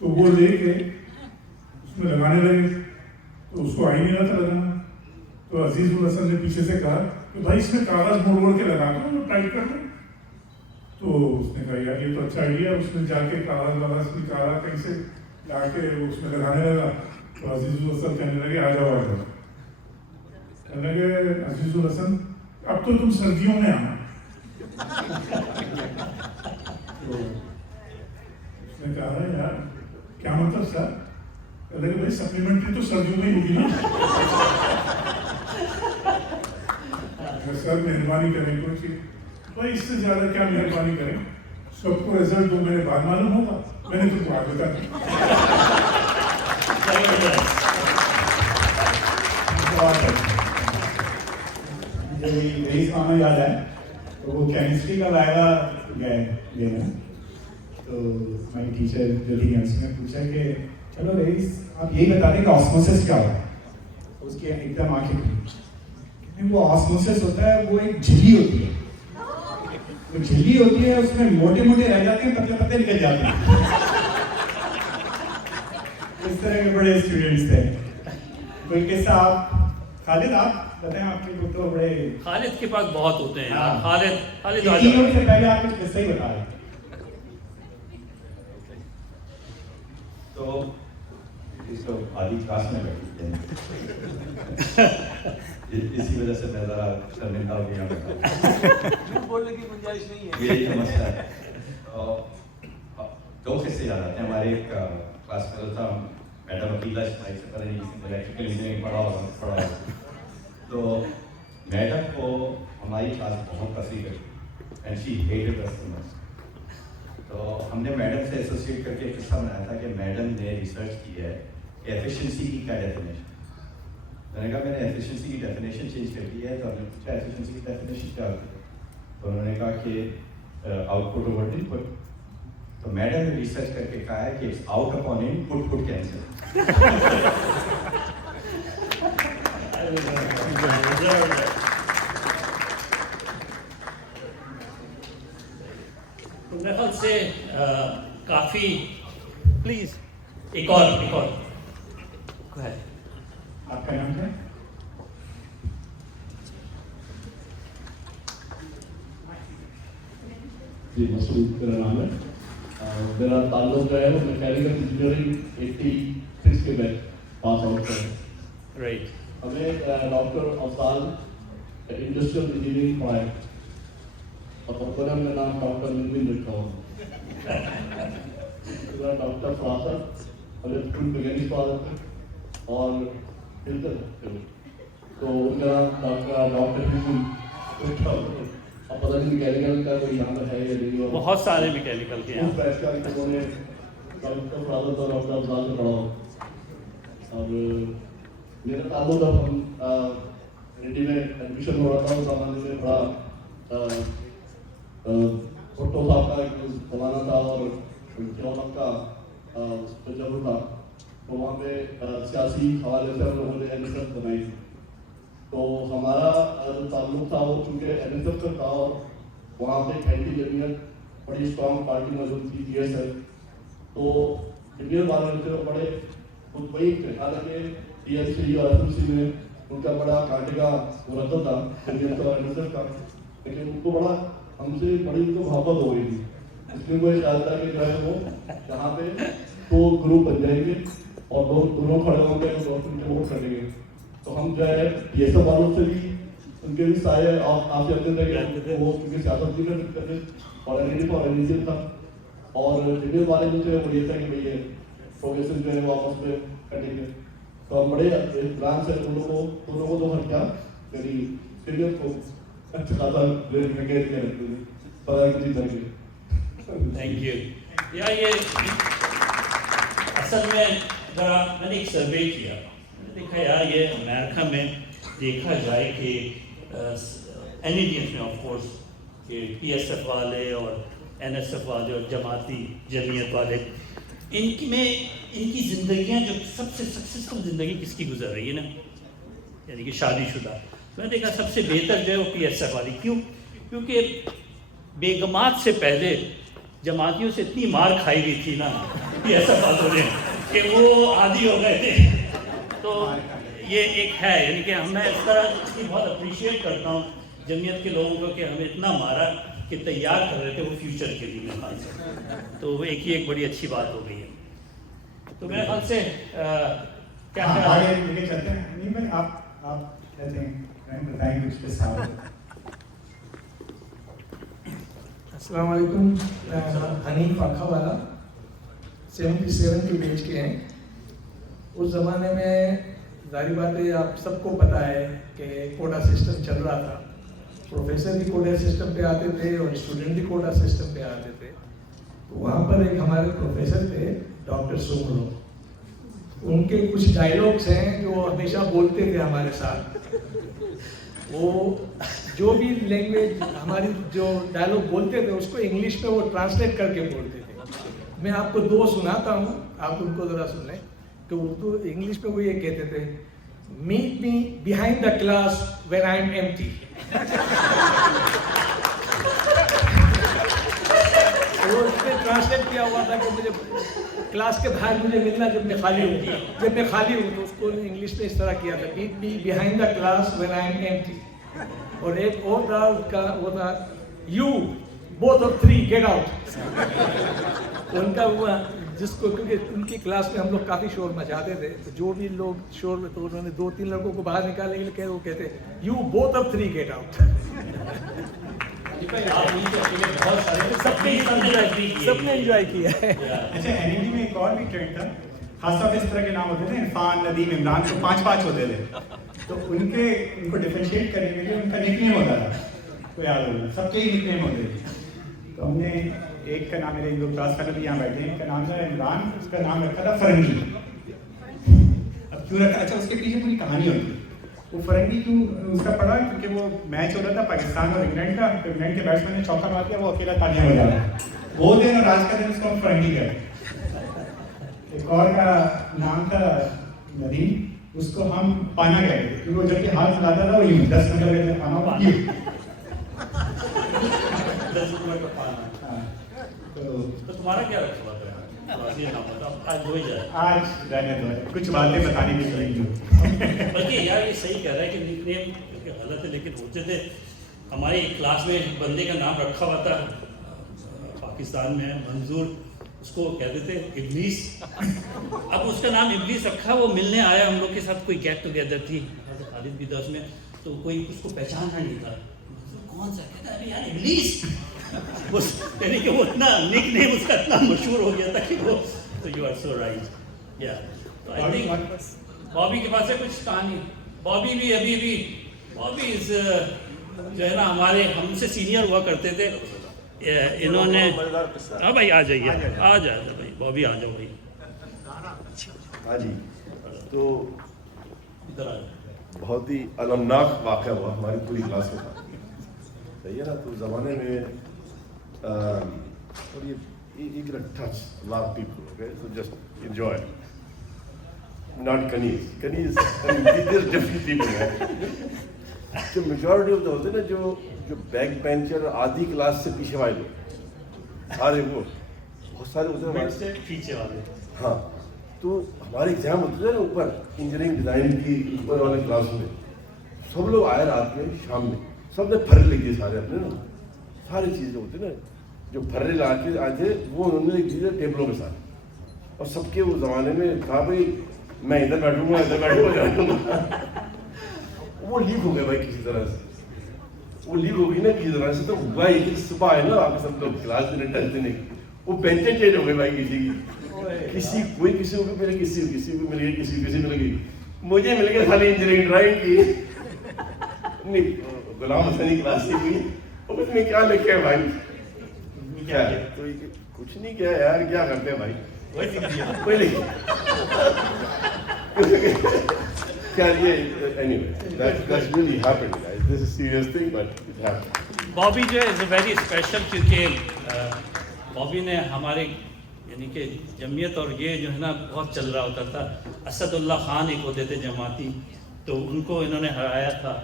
तो वो लेके उसमें लगाने लगे, तो उसको आ ही नहीं रहा था लगाना। तो अजीजुल हसन ने पीछे से कहा कि भाई इसमें कागज मोड़ के लगा दो, टाइट कर दो। तो उसने कहा यार ये तो अच्छा आइडिया। उसने जाके कागज निकाला कहीं से, जाके उसमें लगाने लगा। तो अजीजुल हसन कहने लगे आ जाओ। कहने लगे अजीजुल हसन अब तो तुम सर्दियों में आना। तो उसने कहा यार क्या मतलब सर? कहने लगे भाई सप्लीमेंट्री तो सर्दियों में ही होगी ना। सर मेहरबानी करें कुछ, भाई इससे ज्यादा क्या मेहरबानी करें, सबको रिजल्ट 2 महीने बाद मालूम होगा, मैंने तुमको आगे बता मेरी खाना याद है, तो वो केमिस्ट्री का वाइवा गए लेना। तो हमारी टीचर जो थी उसने पूछा कि चलो रेस आप यही बता दें कि ऑस्मोसिस क्या होता है। उसकी एकदम आंखें खुली, वो ऑस्मोसिस होता है, वो एक झिल्ली होती है, वो झिल्ली होती है, उसमें मोटे मोटे रह जाते हैं, पतले पतले निकल जाते हैं। इस तरह के बड़े स्टूडेंट्स थे। कोई किस्सा आप खालिद आप बताएं, आपके तो बड़े खालिद के पास बहुत होते हैं यार। खालिद कीनोट से पहले आप कुछ किस्सा ही बता रहे। तो इसको आधी क्लास में बैठी इसी वजह से मैं ज़रा शर्मिंदा हो गया। बोलने की गुंजाइश नहीं है, यही समस्या है। दो किस्से याद आते हैं। हमारे एक क्लास में था मैडम अकीला, पता नहीं इलेक्ट्रिकल इंजीनियरिंग पढ़ा होगा। तो मैडम को हमारी क्लास बहुत पसंद करी एंड शी हेटेड कस्टमर्स। तो हमने मैडम से एसोसिएट करके एक किस्सा बनाया था कि मैडम ने रिसर्च की है कि एफिशिएंसी की क्या डेफिनेशन। मैंने कहा मैंने एफिशिएंसी की डेफिनेशन चेंज कर दी है। तो हमने पूछा एफिशिएंसी की डेफिनेशन क्या होती है? तो उन्होंने कहा कि आउटपुट ओवर इनपुट। तो मैडम ने रिसर्च करके कहा है कि it's out upon in put cancel. तो मेरे ख्याल से काफ़ी प्लीज एक और आपका नाम क्या है? जी मसूद मेरा नाम है। मेरा ताल्लुक जो है वो मैकेनिकल इंजीनियरिंग 86 के बैच पास आउट का है। राइट। हमें डॉक्टर अफजाल इंडस्ट्रियल इंजीनियरिंग पढ़ाए। और कंपनी में नाम डॉक्टर निर्मित रखा हुआ डॉक्टर फरासत और फुल बिगेनिंग स्वागत और फिल्टर तो उनका नाम डॉक्टर रखा हुआ। अब पता नहीं मैकेनिकल का कोई यहाँ पर है या नहीं, बहुत सारे मैकेनिकल के हैं। उन्होंने डॉक्टर फरासत और डॉक्टर अफजाल से पढ़ा। और मेरा ताल्लुक जब हम एनडी में एडमिशन हो रहा था उस जमाने में बड़ा भुट्टो साहब का एक जमाना था और जौनक का जरूर था, तो वहाँ पे सियासी हवाले से हम लोगों ने एनएसएफ बनाई थी। तो हमारा जो ताल्लुक था वो चूँकि एनएसएफ से था और वहाँ पे एंटी जमीयत बड़ी स्ट्रॉन्ग पार्टी मौजूद थी बीएसएफ, तो इंडियन वाले थे बड़े मुतमईन थे। हालांकि टीएससी और एसएमसी में उनका बड़ा कांटे का मुरद्दा था इंडियन और एनएसएफ का, लेकिन उनको बड़ा हमसे बड़ी उनको मोहब्बत हो गई थी, इसलिए वो ख्याल था कि जो है वो यहाँ पे दो ग्रुप बन जाएंगे और दोनों खड़े होंगे और दोनों वोट करेंगे। तो हम जो है बीएसएफ वालों से भी उनके भी सारे आप जानते थे कि वो क्योंकि सियासत भी करते थे और एनएडी था, और इंडियन वाले जो थे वो ये था कि भाई ये प्रोग्रेसिव जो है वो आपस में करेंगे। तो हम बड़े प्लान से दोनों को दो हत्या यानी सीनियर को अच्छा खासा थैंक यू। यार ये असल में जरा मैंने एक सर्वे किया, मैंने देखा यार ये अमेरिका में देखा जाए कि एनईडीएन में ऑफ कोर्स कि पीएसएफ वाले और एनएसएफ वाले और जमाती जमीयत वाले इनकी ज़िंदगियाँ जो सबसे सक्सेसफुल ज़िंदगी किसकी गुजर रही है ना, यानी कि शादीशुदा। मैंने देखा सबसे बेहतर जो है वो पीएसएफ वाली। क्यों? क्योंकि बेगमात से पहले जमातियों से इतनी मार खाई गई थी ना पीएसएफ वालों ने कि वो आदी हो गए थे। तो ये एक है, यानी कि मैं इस तरह इसकी बहुत अप्रिशिएट करता हूँ जमीयत के लोगों को कि हमें इतना मारा कि तैयार कर रहे थे वो फ्यूचर के लिए मेरे ख्याल से। तो वो एक बड़ी अच्छी बात हो गई है। तो मेरे ख्याल से क्या आगे लेके चलते हैं। नहीं भाई आप कहते हैं बताएंगे कुछ के साथ। अस्सलाम वालेकुम। हनीफ आखावाला 77 के बेच के हैं। उस ज़माने में जाहिर बात है आप सबको पता है कि कोटा सिस्टम चल रहा था, प्रोफेसर भी कोटा सिस्टम पे आते थे और स्टूडेंट भी कोटा सिस्टम पे आते थे। तो वहाँ पर एक हमारे प्रोफेसर थे डॉक्टर सोमलो, उनके कुछ डायलॉग्स हैं जो हमेशा बोलते थे हमारे साथ। वो जो भी लैंग्वेज हमारी जो डायलॉग बोलते थे उसको इंग्लिश में वो ट्रांसलेट करके बोलते थे। मैं आपको दो सुनाता हूँ, आप उनको ज़रा सुन लें। तो उर्दू इंग्लिश में वो ये कहते थे, meet me behind the class when I am empty. वो उसने ट्रांसलेट किया हुआ था कि मुझे क्लास के बाहर मुझे मिलना जब मैं खाली हूँ, तो उसको इंग्लिश में इस तरह किया था, meet me behind the class when I am empty. और एक और था उसका वो था, you both of three get out. उनका वो जिसको क्योंकि उनकी क्लास में हम लोग काफ़ी शोर मचाते थे, तो जो भी लोग शोर में, तो उन्होंने 2-3 लड़कों को बाहर निकालने के लिए वो कहते you both of three get out. सबने एंजॉय किया है। अच्छा एनईडी में एक और भी ट्रेंड था, खासतौर पे इस तरह के नाम होते थे, इरफान, नदीम, इमरान, तो 5-5 होते थे। तो उनको डिफरेंशिएट करने के लिए उनका निकनेम होता था, तो याद होगा सबके ही निकनेम होते थे। तो हमने एक का नाम, मेरे 2 क्लास फेलो भी यहाँ बैठे हैं, एक का नाम था इमरान, उसका नाम रखा था फरंगी। अब क्यों रखा? अच्छा उसके पीछे पूरी कहानी होती है। वो फरंगी क्यों उसका पड़ा? क्योंकि वो मैच हो रहा था पाकिस्तान और इंग्लैंड का, तो इंग्लैंड के बैट्समैन ने चौका मार दिया, वो अकेला तालियां बजा रहा। वो दिन और आज का दिन उसको हम फरंगी कहते। एक और का नाम था नदीम, उसको हम पाना कहते थे, क्योंकि वो जब भी हाथ मिलाता था वो यूं 10 नंबर का पाना यूं। तो तुम्हारा क्या रखा है? आज हो जाए, आज रहने दो, कुछ बातें बतानी नहीं चाहिए। बल्कि यार ये सही कह रहा है कि निकनेम गलत है, लेकिन होते थे। हमारे क्लास में एक बंदे का नाम रखा हुआ था, पाकिस्तान में मंजूर, उसको कहते थे इब्लीस। अब उसका नाम इब्लीस रखा, वो मिलने आया हम लोग के साथ, कोई गेट टुगेदर थी खालिद भी 10 में, तो कोई उसको पहचाना नहीं था, कौन सा? कहता अरे यार इब्लीस। उस यानी कि वो इतना निक नेम उसका इतना मशहूर हो गया था कि वो, तो यू आर सो राइट या। तो आई थिंक बॉबी के पास है कुछ कहानी। बॉबी भी अभी भी बॉबी इज जो है ना हमारे हमसे सीनियर हुआ करते थे। इन्होंने हाँ भाई आ जाइए, आ जाए भाई बॉबी आ जाओ भाई। हाँ जी, तो इधर आ जाओ। बहुत ही अलमनाक वाक़या हुआ हमारी पूरी क्लास के साथ, सही है ना। तो ज़माने में और ये gonna touch a lot of people, okay? So just enjoy. Not Kaniz. Kaniz, I mean, there's different people, right? जो मेजॉरिटी ऑफ होते हैं ना, जो बैक बेंचर आधी क्लास से पीछे वाले लोग, सारे वो बहुत सारे होते हैं से पीछे वाले। हाँ, तो हमारे एग्जाम होते थे ना ऊपर इंजीनियरिंग डिज़ाइन की ऊपर वाले क्लास में, सब लोग आए रात में शाम में, सब ने फर्रे लिख दिए सारे अपने ना, सारी चीज़ें होती ना जो फर्रे ला के आए थे वो उन्होंने लिख दिए टेबलों में सारे। और सबके उस ज़माने में था भाई मैं इधर बैठूंगा वो लीक हो गया भाई किसी तरह से, वो लीक हो गई ना किसी तरह से। तो हुआ ये कि सुबह आए ना आप सब लोग क्लास में टच देने, वो बेंचें चेंज हो गई भाई किसी कोई किसी को मिल गई, किसी को मिल गई, किसी मिल गई, मुझे मिल गया खाली इंजीनियरिंग ड्राइंग की नहीं गुलाम हसन की क्लास से हुई। और उसमें क्या लिखे है भाई, क्या है तो कुछ नहीं किया यार, क्या करते हैं भाई वही लिख क्या ये anyway that's really happened guys, this is a serious thing but it happened. Bobby जो है वेरी स्पेशल क्योंकि बॉबी ने हमारे यानी कि जमीयत और ये जो है ना बहुत चल रहा होता था। असदुल्ला खान एक होते थे जमाती, तो उनको इन्होंने हराया था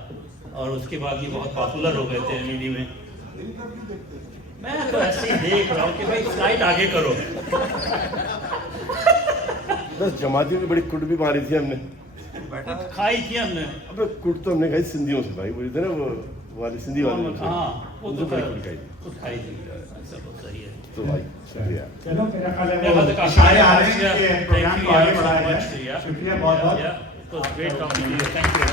और उसके बाद ये बहुत पॉपुलर हो गए थे एमईडी में। मैं तो ऐसे ही देख रहा हूँ कि भाई स्लाइड आगे करो। बस जमातियों की बड़ी कुट भी मारी थी हमने, खाई थी हमने। अबे कुट तो हमने खाई सिंधियों से भाई, वो थे ना वो वाले सिंधी वाले, हाँ वो तो बड़ी कुट खाई कुछ खाई थी। सब सही है। तो भाई शुक्रिया। चलो मेरा ख्याल है वो इशारे आ रहे हैं कि प्रोग्राम को आगे बढ़ाया जाए। शुक्रिया बहुत बहुत। तो great talking to you, thank you.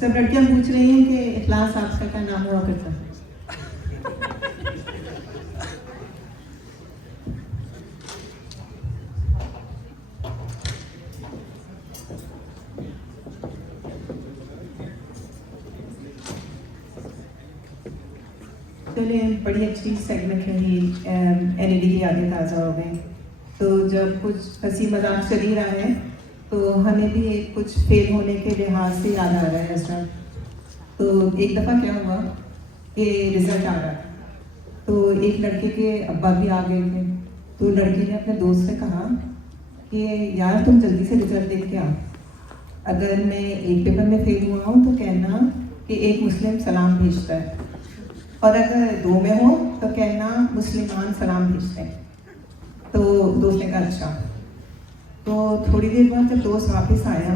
सब लड़कियां पूछ रही हैं कि इखलास आपका क्या नाम हुआ करता है? चलिए बड़ी अच्छी सेगमेंट रही, एनईडी की यादें ताज़ा हो गई। तो जब कुछ हंसी मजाक चल ही रहा है तो हमें भी कुछ फेल होने के लिहाज से याद आ रहा है ऐसा। तो एक दफ़ा क्या हुआ कि रिज़ल्ट आ रहा था, तो एक लड़के के अब्बा भी आ गए थे। तो लड़के ने अपने दोस्त से कहा कि यार तुम जल्दी से रिज़ल्ट देख के आ, अगर मैं एक पेपर में फेल हुआ हूँ तो कहना कि एक मुस्लिम सलाम भेजता है, और अगर 2 में हो तो कहना मुसलमान सलाम भेजते हैं। तो दोस्त ने कहा अच्छा। तो थोड़ी देर बाद जब दोस्त वापस आया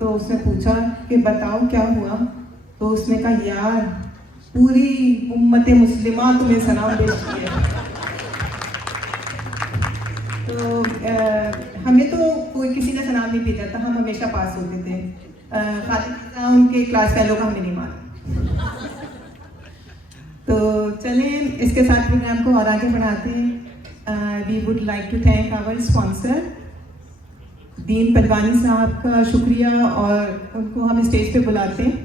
तो उसने पूछा कि बताओ क्या हुआ। तो उसने कहा यार पूरी उम्मत मुस्लिमा तुम्हें सलाम भेजती है। तो हमें तो कोई किसी ने सलाम नहीं भेजा था, हम हमेशा पास होते थे। खालिद उनके क्लास फेलो का हमें नहीं माना। तो चलें इसके साथ प्रोग्राम को और आगे बढ़ाते हैं। We would like to thank our sponsor Deen Palwani साहब का शुक्रिया, और उनको हम स्टेज पे बुलाते हैं।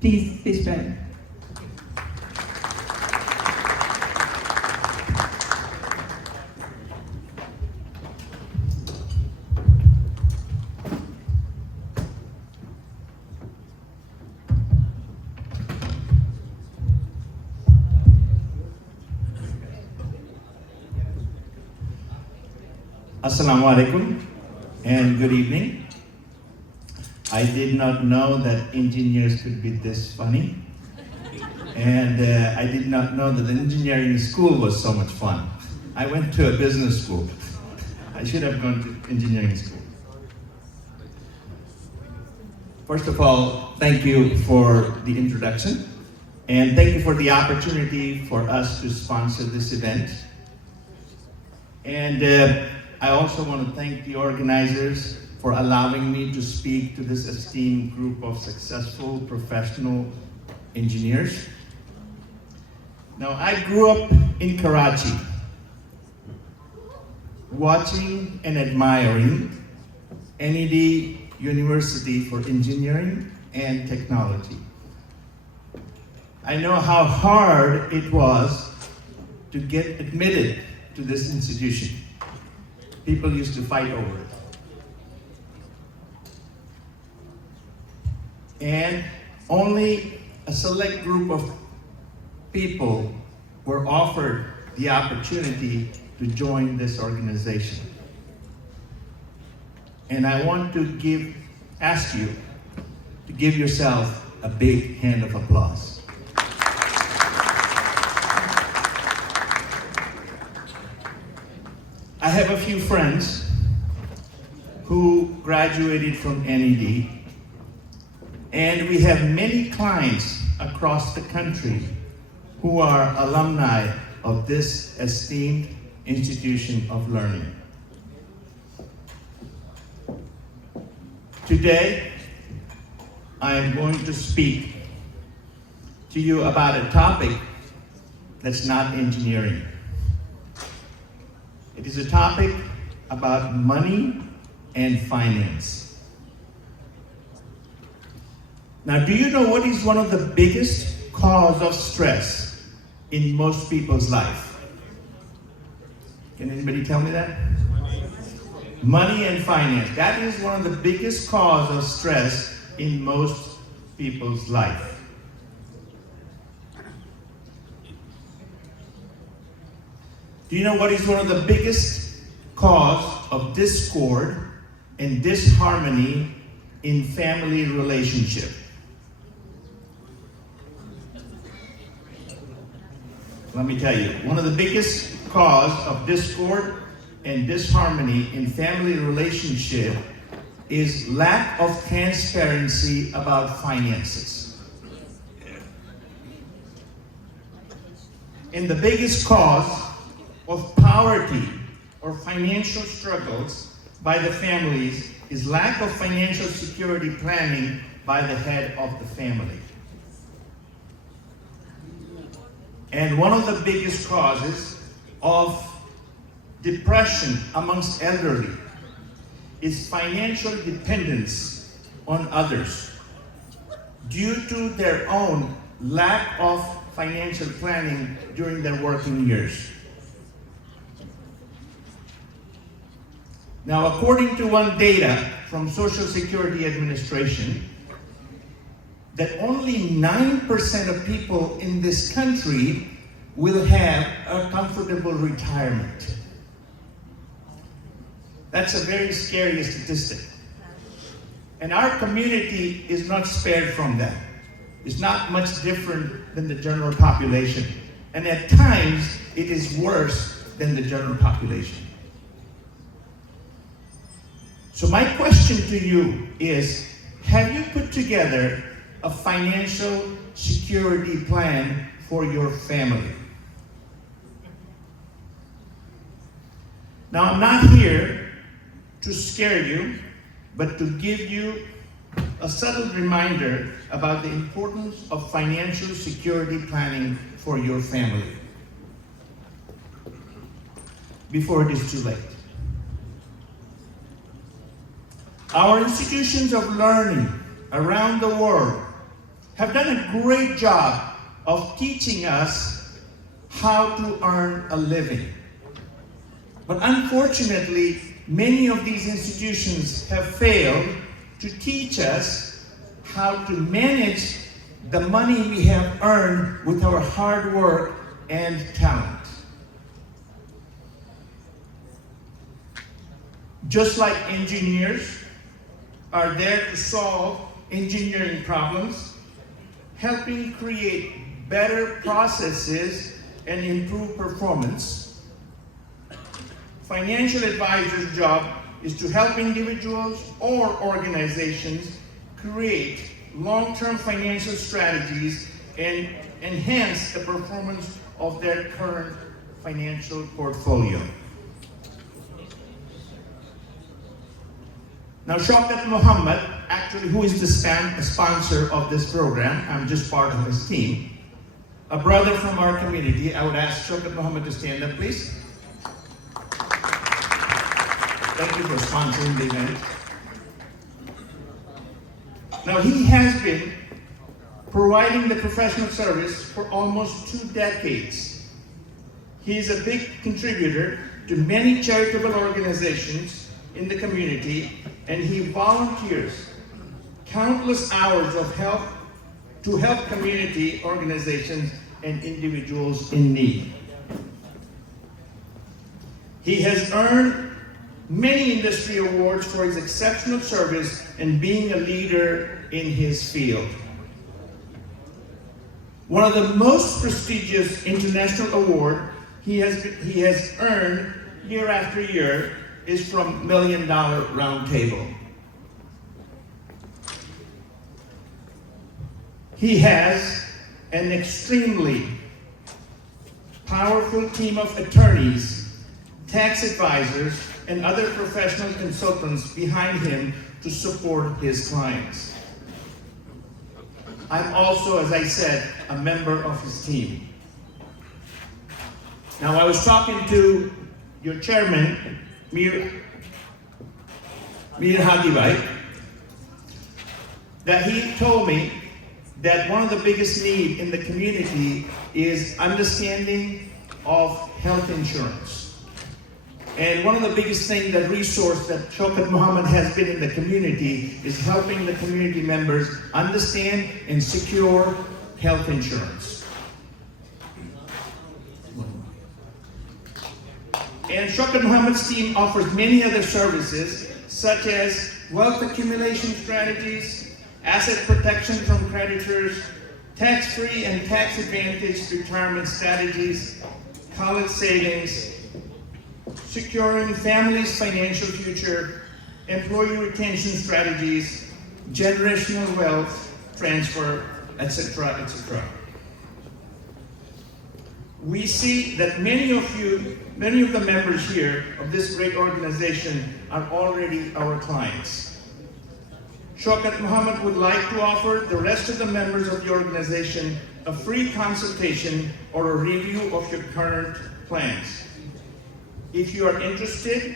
प्लीज स्टेज पर। Assalamu alaikum and good evening. I did not know that engineers could be this funny, and I did not know that engineering school was so much fun. I went to a business school. I should have gone to engineering school. First of all, thank you for the introduction, and thank you for the opportunity for us to sponsor this event. And I also want to thank the organizers for allowing me to speak to this esteemed group of successful professional engineers. Now, I grew up in Karachi, watching and admiring NED University for Engineering and Technology. I know how hard it was to get admitted to this institution. People used to fight over it. And only a select group of people were offered the opportunity to join this organization. And I want to ask you to give yourself a big hand of applause. I have a few friends who graduated from NED, and we have many clients across the country who are alumni of this esteemed institution of learning. Today, I am going to speak to you about a topic that's not engineering. It is a topic about money and finance. Now, do you know what is one of the biggest cause of stress in most people's life? Can anybody tell me that? Money and finance. That is one of the biggest cause of stress in most people's life. Do you know what is one of the biggest cause of discord and disharmony in family relationship? Let me tell you, one of the biggest cause of discord and disharmony in family relationship is lack of transparency about finances. And the biggest cause of poverty or financial struggles by the families is lack of financial security planning by the head of the family. And one of the biggest causes of depression amongst elderly is financial dependence on others due to their own lack of financial planning during their working years. Now, according to one data from Social Security Administration, that only 9% of people in this country will have a comfortable retirement. That's a very scary statistic. And our community is not spared from that. It's not much different than the general population. And at times, it is worse than the general population. So my question to you is, have you put together a financial security plan for your family? Now, I'm not here to scare you, but to give you a subtle reminder about the importance of financial security planning for your family before it is too late. Our institutions of learning around the world have done a great job of teaching us how to earn a living. But unfortunately, many of these institutions have failed to teach us how to manage the money we have earned with our hard work and talent. Just like engineers are there to solve engineering problems, helping create better processes and improve performance, financial advisors' job is to help individuals or organizations create long-term financial strategies and enhance the performance of their current financial portfolio. Now, Shaukat Muhammad, actually, who is the sponsor of this program, I'm just part of his team, a brother from our community. I would ask Shaukat Muhammad to stand up, please. Thank you for sponsoring the event. Now, he has been providing the professional service for almost 2 decades. He is a big contributor to many charitable organizations in the community, and he volunteers countless hours of help to help community organizations and individuals in need. He has earned many industry awards for his exceptional service and being a leader in his field. One of the most prestigious international award he has earned year after year is from $1 Million Round Table. He has an extremely powerful team of attorneys, tax advisors, and other professional consultants behind him to support his clients. I'm also, as I said, a member of his team. Now, I was talking to your chairman, Mir Hadi, that he told me that one of the biggest needs in the community is understanding of health insurance. And one of the biggest things, that resource that Shaukat Muhammad has been in the community, is helping the community members understand and secure health insurance. And Shaukat Muhammad's team offers many other services, such as wealth accumulation strategies, asset protection from creditors, tax-free and tax-advantaged retirement strategies, college savings, securing families' financial future, employee retention strategies, generational wealth transfer, etc., etc. We see that many of the members here of this great organization are already our clients. Shaukat Muhammad would like to offer the rest of the members of the organization a free consultation or a review of your current plans. If you are interested,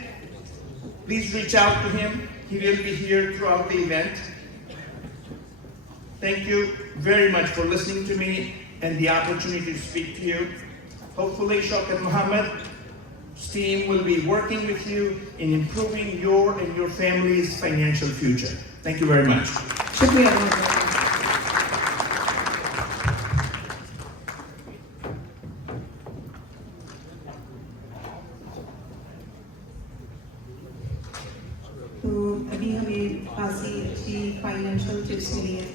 please reach out to him. He will be here throughout the event. Thank you very much for listening to me and the opportunity to speak to you. Hopefully, Shaukat Muhammad's team will be working with you in improving your and your family's financial future. Thank you very much. अभी हमें खासी अच्छी financial tips मिली है।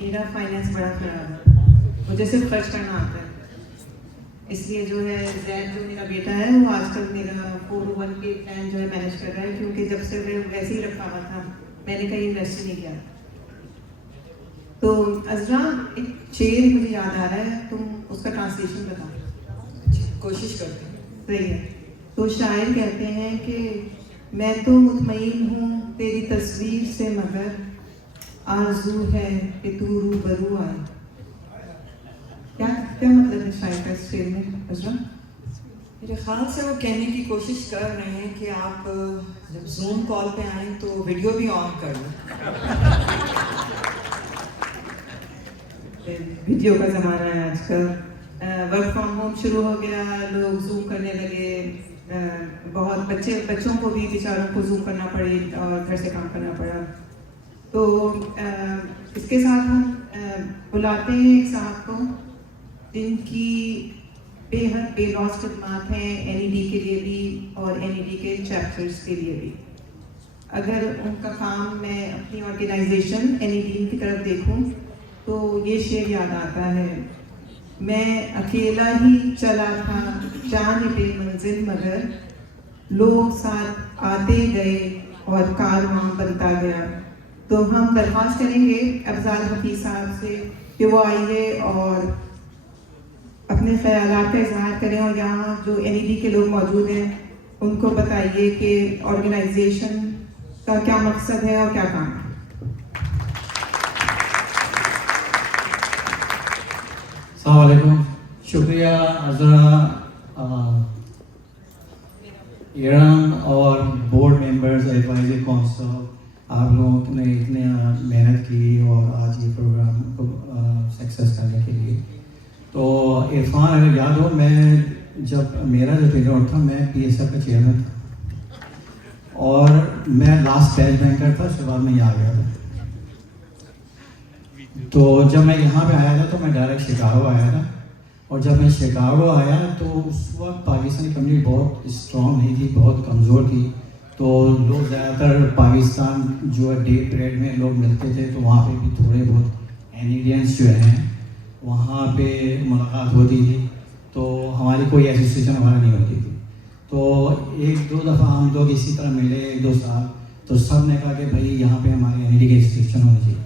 मेरा finance बड़ा खराब है, मुझे सिर्फ खर्च करना आता है, इसलिए जो है जैद जो मेरा बेटा है वो आजकल मेरा 401k प्लान जो है मैनेज कर रहा है, क्योंकि जब से मैं वैसे ही रखा हुआ था, मैंने कहीं इन्वेस्ट नहीं किया। तो अज़रा, एक शेर मुझे याद आ रहा है, तुम उसका ट्रांसलेशन बताओ। कोशिश करते हैं। सही है। तो शायर कहते हैं कि मैं तो मुतमईन हूँ तेरी तस्वीर से, मगर आरज़ू है कि तू रूबरू आए। क्या मतलब है शायर का इस शेर में अज़रा? मेरे ख्याल से वो कहने की कोशिश कर रहे हैं कि आप जब जूम कॉल पे आए तो वीडियो भी ऑन कर लो। वीडियो का ज़माना है आजकल, वर्क फ्रॉम होम शुरू हो गया, लोग जूम करने लगे, बहुत बच्चों को भी बेचारों को जूम करना पड़े और घर से काम करना पड़ा। तो इसके साथ हम बुलाते हैं एक साहब को जिनकी बेहद बेलौस खिदमात हैं NED के लिए भी और NED के चैप्टर्स के लिए भी। अगर उनका काम मैं अपनी ऑर्गेनाइजेशन NED की तरफ देखूं तो ये शेर याद आता है, मैं अकेला ही चला था जानिबे मंजिल, मगर लोग साथ आते गए और कारवां बनता गया। तो हम दरख्वास्त करेंगे अफजाल हफीज साहब से कि वो आइए और अपने ख्यालात का इजहार करें, और यहाँ जो NED के लोग मौजूद हैं उनको बताइए कि ऑर्गेनाइजेशन کا کیا مقصد ہے اور کیا کام ہے. السلام علیکم. شکریہ عذرا ایران اور بورڈ ممبرز ایڈوائزری کونسل, آپ لوگوں نے اتنے محنت کی اور آج یہ پروگرام کو سکسیس کرنے کے لیے. تو عرفان اگر یاد ہو, میں جب میرا جو کینوٹ تھا میں پی ایس ایف کا چیئرمین تھا اور میں لاسٹ بیچ بینکر تھا, اس کے بعد میں یہاں آ گیا تھا. تو جب میں یہاں پہ آیا تھا تو میں ڈائریکٹ شکاگو آیا تھا, اور جب میں شکاگو آیا تو اس وقت پاکستانی کمیونٹی بہت اسٹرانگ نہیں تھی, بہت کمزور تھی. تو لوگ زیادہ تر پاکستان جو ہے ڈے پریڈ میں لوگ ملتے تھے, تو وہاں پہ بھی تھوڑے بہت انڈینس جو ہیں وہاں پہ ملاقات ہوتی تھی. تو ہماری کوئی ایسوسیشن ہمارا نہیں ہوتی تھی. تو ایک دو دفعہ ہم لوگ اسی طرح ملے, ایک دو سال, تو سب نے کہا کہ بھائی یہاں پہ ہماری این ای ڈی کی ایسوسیشن ہونی چاہیے.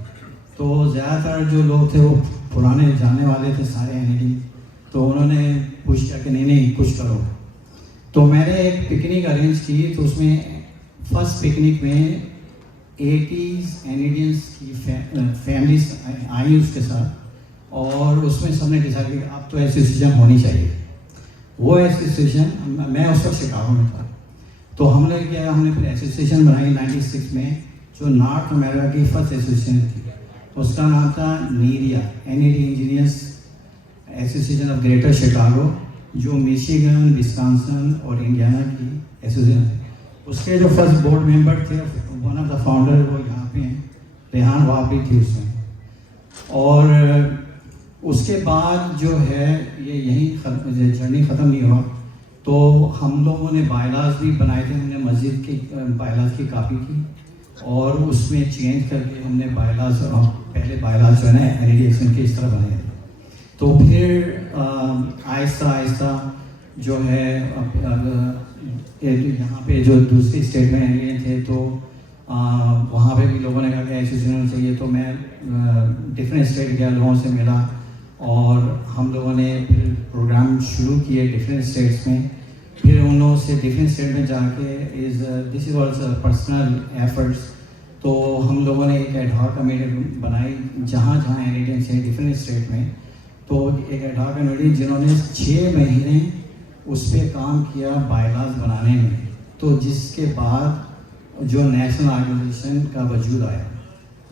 تو زیادہ تر جو لوگ تھے وہ پرانے جانے والے تھے سارے این ای ڈی, تو انہوں نے پوچھ کیا کہ نہیں کچھ کرو. تو میں نے ایک پکنک ارینج کی, تو اس میں فرسٹ پکنک میں 80s اینیڈینس کی فیملیز آئی اس کے ساتھ, اور اس میں سب نے ڈیسائڈ کیا کہ اب تو ایسوسیشن ہونی چاہیے. وہ ایسوسیشن میں اس وقت شکاگو میں تھا, تو ہم نے کیا, ہم نے پھر ایسوسیشن بنائی 96 میں, جو نارتھ امریکہ کی فرسٹ ایسوسیشن تھی. اس کا نام تھا NEDIA, N E D engineers association of Greater Chicago, جو میشیگن, وسکانسن اور انڈیانا کی ایسوسیشن تھی. اس کے جو فرسٹ بورڈ ممبر تھے, ون آف دا فاؤنڈر وہ یہاں پہ ہیں, ریحان وابری تھی اس میں. اور اس کے بعد جو ہے یہ یہیں جرنی ختم نہیں ہوا, تو ہم لوگوں نے بائیلاز بھی بنائے تھے. ہم نے مسجد کی بائیلاز کی کاپی کی اور اس میں چینج کر کے ہم نے بائیلاز, پہلے بائیلاز جو ہے نا این ای ڈی ایکشن کے اس طرح بنائے تھے. تو پھر آہستہ آہستہ جو ہے یہاں پہ جو دوسری اسٹیٹ میں این ای ڈی تھے, تو وہاں پہ بھی لوگوں نے کہا کہ ایسوسیشن ہونا چاہیے. تو میں ڈفرینٹ اسٹیٹ گیا, لوگوں سے ملا, اور ہم لوگوں نے پھر پروگرام شروع کیے ڈفرینٹ اسٹیٹس میں. پھر ان لوگوں سے ڈفرینٹ اسٹیٹ میں جا کے دس از آلسو پرسنل ایفرٹس. تو ہم لوگوں نے ایک ایڈ ہاک کمیٹی بنائی جہاں جہاں این ای ڈی ہیں ڈفرینٹ اسٹیٹ میں. تو ایک ایڈ ہاک کمیٹی جنہوں نے 6 مہینے اس پہ کام کیا بائیلاز بنانے میں. تو جس کے بعد جو نیشنل آرگنائزیشن کا وجود آیا,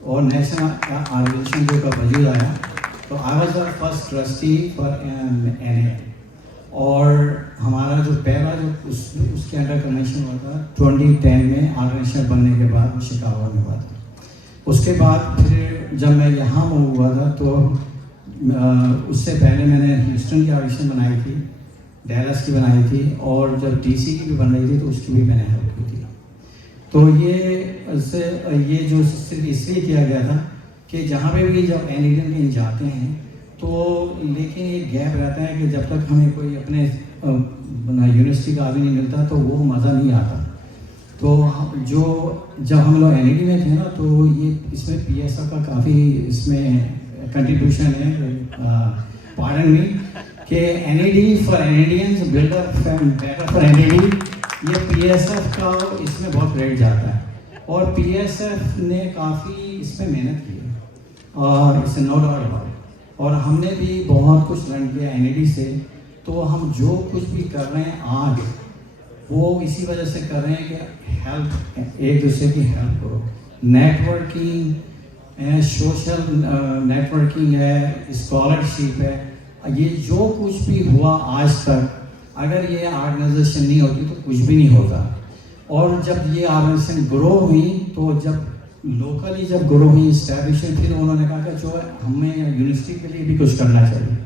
اور نیشنل آرگنائزیشن جو کا وجود آیا, تو I was the first trustee for N A, اور ہمارا جو پہلا جو اس کے انڈر کنوینشن ہوا تھا 2010 میں آرگنائزیشن بننے کے بعد شکاگو میں ہوا تھا. اس کے بعد پھر جب میں یہاں موو ہوا تھا, تو اس سے پہلے میں نے ہیوسٹن کی آرگنائزیشن بنائی تھی, ڈیلس کی بنائی تھی, اور جب ڈی سی کی بھی بن رہی تھی تو اس کی بھی میں نے ہیلپ کی تھی. تو یہ جو صرف اس لیے کیا گیا تھا کہ جہاں پہ بھی جب این ای ڈی کہیں جاتے ہیں تو لیکن ایک گیپ رہتا ہے کہ جب تک ہمیں کوئی اپنے یونیورسٹی کا آدمی نہیں ملتا تو وہ مزہ نہیں آتا. تو جب ہم لوگ این ای ڈی میں تھے نا, تو یہ اس میں پی ایس ایف کا کافی اس میں کنٹریبیوشن ہے, پارڈن می, کہ N E D for Indians build up better for N E D, یہ پی ایس ایف کا اس میں بہت کریڈٹ جاتا ہے. اور پی ایس ایف نے کافی اس میں محنت کی ہے, اور اس سے نو ڈاؤٹ اباؤٹ, اور ہم نے بھی بہت کچھ لرن کیا این ای ڈی سے. تو ہم جو کچھ بھی کر رہے ہیں آج وہ اسی وجہ سے کر رہے ہیں کہ ہیلپ, ایک دوسرے کی ہیلپ کرو. Networking, social networking ہے, اسکالرشپ ہے, یہ جو کچھ بھی ہوا آج تک, اگر یہ آرگنائزیشن نہیں ہوتی تو کچھ بھی نہیں ہوتا. اور جب یہ آرگنائزیشن گرو ہوئی, تو جب لوکلی جب گرو ہوئی اسٹیبلش, پھر انہوں نے کہا کہ جو ہمیں یونیورسٹی کے لیے بھی کچھ کرنا چاہیے.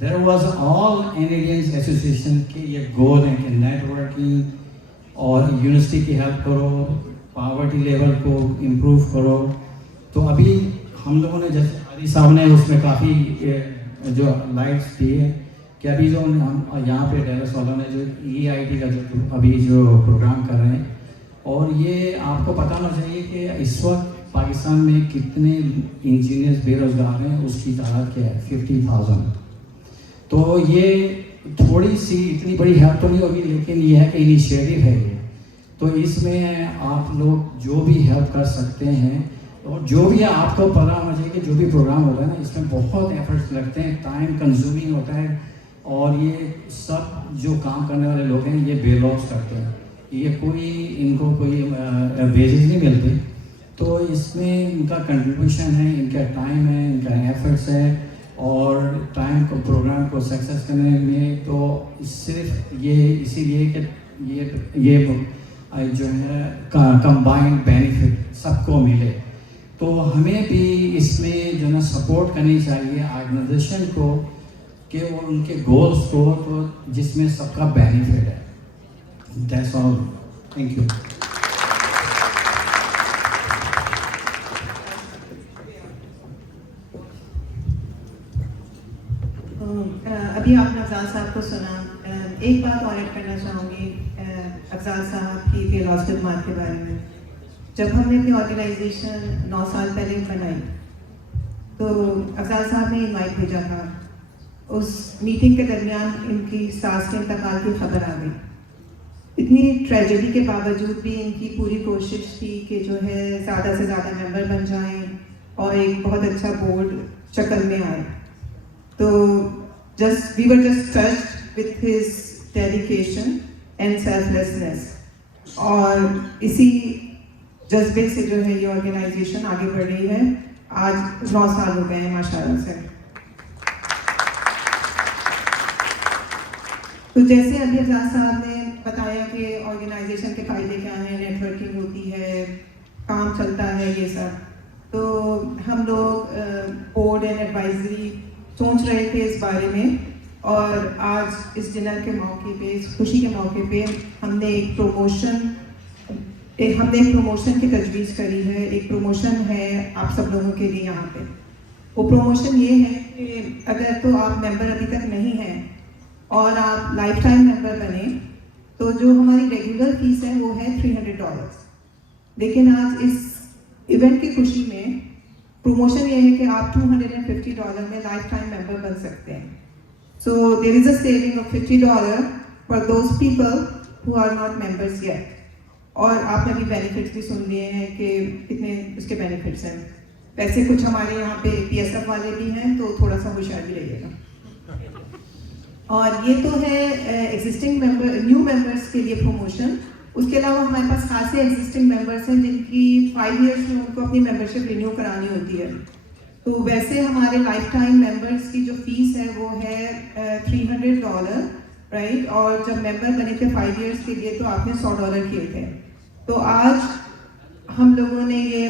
There was all Indians association کے یہ گول ہے کہ نیٹ ورکنگ اور یونیورسٹی کی ہیلپ کرو, پاورٹی لیول کو امپروو کرو. تو ابھی ہم لوگوں نے جیسے علی صاحب نے اس میں کافی جو لائٹس دی ہے کہ ابھی جو ہم یہاں پہ ڈیلس والوں نے جو ای آئی ٹی کا جو ابھی جو پروگرام کر رہے ہیں, اور یہ آپ کو پتہ ہونا چاہیے کہ اس وقت پاکستان میں کتنے انجینئرز بے روزگار ہیں, اس کی تعداد کیا ہے 50,000. تو یہ تھوڑی سی اتنی بڑی ہیلپ تو نہیں ہوگی, لیکن یہ ہے کہ انیشیٹو ہے یہ. تو اس میں آپ لوگ جو بھی ہیلپ کر سکتے ہیں اور جو بھی آپ کو پتا ہونا چاہیے کہ جو بھی پروگرام ہوگا نا اس میں بہت ایفرٹس لگتے ہیں, ٹائم کنزیومنگ ہوتا ہے, اور یہ سب جو کام کرنے والے لوگ ہیں یہ بے لوس کرتے ہیں, یہ کوئی ان کو کوئی ویجز نہیں ملتے. تو اس میں ان کا کنٹریبیوشن ہے, ان کا ٹائم ہے, ان کا ایفرٹس ہے, اور ٹائم کو پروگرام کو سکسیس کرنے میں تو صرف یہ اسی لیے کہ یہ جو ہے کمبائنڈ بینیفٹ سب کو ملے. تو ہمیں بھی اس میں جو ہے نا سپورٹ کرنی چاہیے آرگنائزیشن کو کہ وہ ان کے گولز کو تو جس میں سب کا بینیفٹ ہے. That's all. Thank you. ابھی آپ نے افضال صاحب کو سنا, ایک بات اور ایڈ کرنا چاہوں گی افضال صاحب کی پیلاس خدمات کے بارے میں. جب ہم نے اپنی آرگنائزیشن 9 سال پہلے بنائی تو افضال صاحب نے انوائٹ بھیجا تھا. اس میٹنگ کے درمیان ان کی ساس کے انتقال کی خبر آ گئی. اتنی ٹریجڈی کے باوجود بھی ان کی پوری کوشش تھی کہ جو ہے زیادہ سے زیادہ ممبر بن جائیں اور ایک بہت اچھا بورڈ شکل میں آئے. تو we were just touched with his dedication and selflessness. اور اسی جذبے سے جو ہے یہ آرگنائزیشن آگے بڑھ رہی ہے. آج 9 سال ہو گئے ہیں ماشاء اللہ سے. تو جیسے ابھی افضال صاحب نے بتایا کہ آرگنائزیشن کے فائدے کیا ہیں, نیٹ ورکنگ ہوتی ہے, کام چلتا ہے, یہ سب. تو ہم لوگ بورڈ اینڈ ایڈوائزری سوچ رہے تھے اس بارے میں, اور آج اس ڈنر کے موقع پہ, اس خوشی کے موقع پہ ہم نے ایک پروموشن کی تجویز کری ہے. ایک پروموشن ہے آپ سب لوگوں کے لیے یہاں پہ. وہ پروموشن یہ ہے کہ اگر تو آپ ممبر ابھی تک نہیں ہیں اور آپ لائف ٹائم ممبر بنیں تو جو ہماری ریگولر فیس ہے وہ ہے $300. لیکن آج اس ایونٹ کی خوشی میں پروموشن یہ ہے کہ آپ $250 میں لائف ٹائم ممبر بن سکتے ہیں. So there is a saving of $50 for those people who are not members yet. اور آپ نے بھی بینیفٹس بھی سن لیے ہیں کہ کتنے اس کے بینیفٹس ہیں. ویسے کچھ ہمارے یہاں پہ PSF والے بھی ہیں تو تھوڑا سا ہوشیار بھی رہیے گا. اور یہ تو ہے ایگزسٹنگ ممبر, نیو ممبرس کے لیے پروموشن. اس کے علاوہ ہمارے پاس خاصے ایگزسٹنگ ممبرس ہیں جن کی 5 ایئرس میں ان کو اپنی ممبرشپ رینیو کرانی ہوتی ہے. تو ویسے ہمارے لائف ٹائم ممبرس کی جو فیس ہے وہ ہے $300, رائٹ. اور جب ممبر بنے تھے 5 ایئرس کے لیے تو آپ نے $100 کیے تھے. تو آج ہم لوگوں نے یہ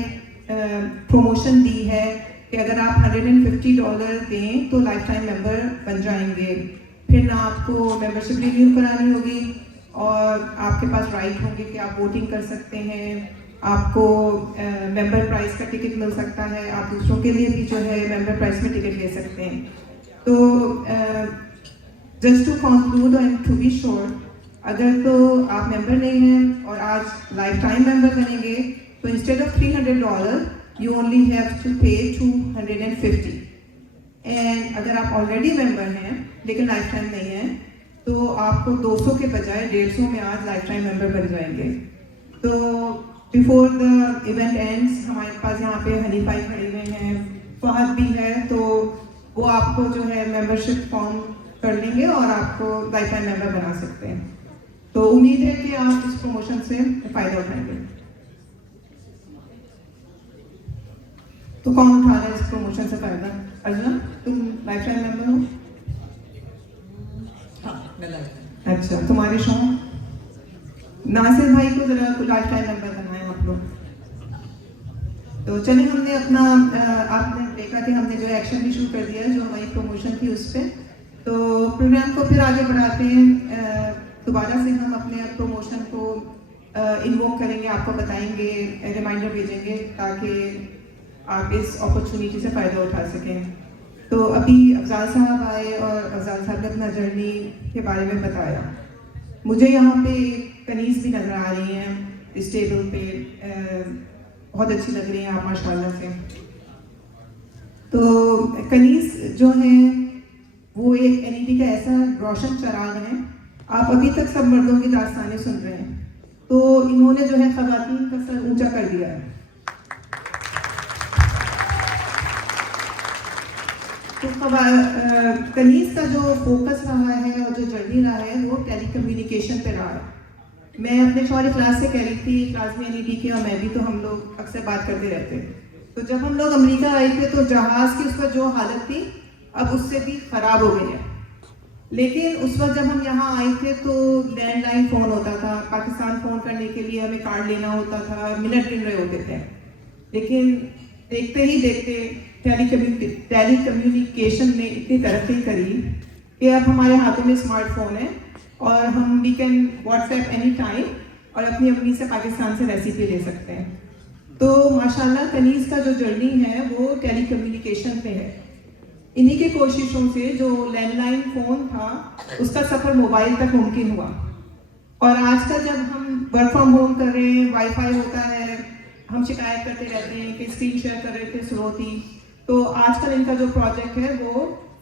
پروموشن دی ہے کہ اگر آپ $150 دیں تو لائف ٹائم ممبر بن جائیں گے. پھر نہ آپ کو ممبرشپ رینیو کرانی ہوگی, اور آپ کے پاس رائٹ ہوں گے کہ آپ ووٹنگ کر سکتے ہیں, آپ کو ممبر پرائز کا ٹکٹ مل سکتا ہے, آپ دوسروں کے لیے بھی جو ہے ممبر پرائز میں ٹکٹ لے سکتے ہیں. تو just to conclude and to be sure, اگر تو آپ ممبر نہیں ہیں اور آج لائف ٹائم ممبر بنیں گے تو instead of $300 you only have to pay $250. And اگر آپ آلریڈی ممبر ہیں لیکن لائف ٹائم نہیں ہیں تو آپ کو 200 کے بجائے 150 میں آج لائف ٹائم ممبر بن جائیں گے. تو بیفور دا ایونٹ اینڈس ہمارے پاس یہاں پہ ہنی پائی کھڑے ہوئے ہیں, فہد بھی ہے, تو وہ آپ کو جو ہے ممبرشپ فارم کر لیں گے اور آپ کو لائف ٹائم ممبر بنا سکتے ہیں. تو امید ہے کہ آپ اس پروموشن سے فائدہ اٹھائیں گے. تو کون اٹھا رہا ہے اس پروموشن سے فائدہ؟ ارجن, تم لائف ٹائم ممبر ہو؟ اچھا, تمہارے شوق ناصر بھائی کو ذرا لائف ٹائم ممبر بنائیں آپ لوگ. تو چلیں, ہم نے اپنا آپ نے دیکھا کہ ہم نے جو ایکشن بھی شروع کر دیا جو ہماری پروموشن تھی اس پہ. تو پروگرام کو پھر آگے بڑھاتے ہیں. دوبارہ سے ہم اپنے پروموشن کو انووک کریں گے, آپ کو بتائیں گے, ریمائنڈر بھیجیں گے تاکہ آپ اس اپرچونیٹی سے فائدہ اٹھا سکیں. تو ابھی افضال صاحب آئے اور افضال صاحب نے اپنا جرنی کے بارے میں بتایا. مجھے یہاں پہ کنیز بھی نظر آ رہی ہیں اس ٹیبل پہ, بہت اچھی لگ رہی ہیں آپ ماشاء اللہ سے. تو کنیز جو ہیں وہ ایک NED کا ایسا روشن چراغ ہے. آپ ابھی تک سب مردوں کی داستانیں سن رہے ہیں तो इन्होंने जो है ख़वातीन का सर ऊंचा कर दिया है। तो कनीज़ का जो फोकस रहा है और जो जर्नी रहा है वो टेली कम्युनिकेशन पे रहा है। मैं अपने शौर्य क्लास से कह रही थी, क्लास में NED के और मैं भी, तो हम लोग अक्सर बात करते रहते हैं। तो जब हम लोग अमेरिका आए थे तो जहाज़ की उस पर जो हालत थी अब उससे भी ख़राब हो गई है। लेकिन उस वक्त जब हम यहाँ आए थे तो लैंडलाइन फ़ोन होता था, पाकिस्तान फ़ोन करने के लिए हमें कार्ड लेना होता था, मिनट गिन रहे होते थे। लेकिन देखते ही देखते टेली कम्युनिकेशन ने इतनी तरक्की करी कि अब हमारे हाथों में स्मार्टफोन है और हम we can WhatsApp any time और अपनी अम्मी से पाकिस्तान से रेसिपी ले सकते हैं। तो माशाल्लाह कनीज़ का जो जर्नी है वो टेली कम्युनिकेशन पे है। इन्हीं की कोशिशों से जो लैंडलाइन फ़ोन था उसका सफ़र मोबाइल तक मुमकिन हुआ। और आजकल जब हम वर्क फ्रॉम होम कर रहे हैं, वाईफाई होता है, हम शिकायत करते रहते हैं कि स्क्रीन शेयर कर रहे थे स्लो थी। तो आजकल इनका जो प्रोजेक्ट है वो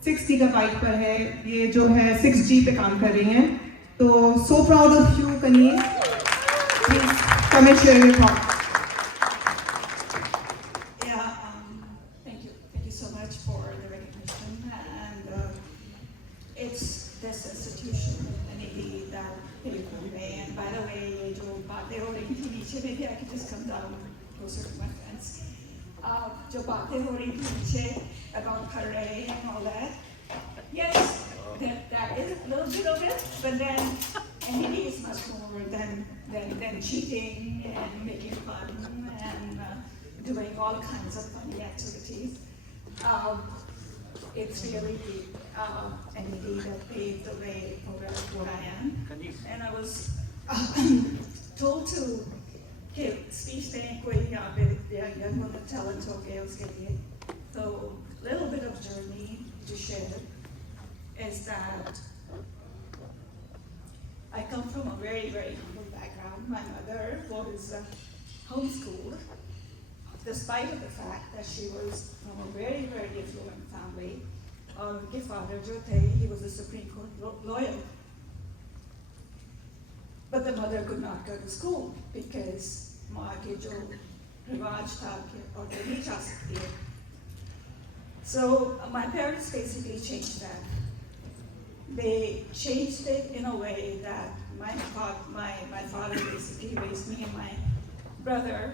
6 गीगाबाइट पर है, ये जो है 6G पे काम कर रही हैं। तो so proud of you Kaneez, please come and share your thought. Thank you so much for the recognition, and it's this institution NED that Telecom में, and by the way ये जो बातें हो रही थी नीचे में भी, I can just come down closer to my friends. जो बातें हो रही थी नीचे about Kare and all that, yes, that is a little bit of it, but then NED is much more than cheating and making fun and doing all kinds of funny activities. It's really NED that paved the way for what I am. And I was told to give speech देने कोई यहाँ पे young woman talent हो गया उसके लिए. So little bit of journey to share is that I come from a very, very humble background. My mother was homeschooled, despite of the fact that she was from a very, very affluent family. Her father, he was a Supreme Court lawyer. But the mother could not go to school because माँ के जो रिवाज था और नहीं जा सकती है. So my parents basically changed that. They changed it in a way that my father basically raised me and my brother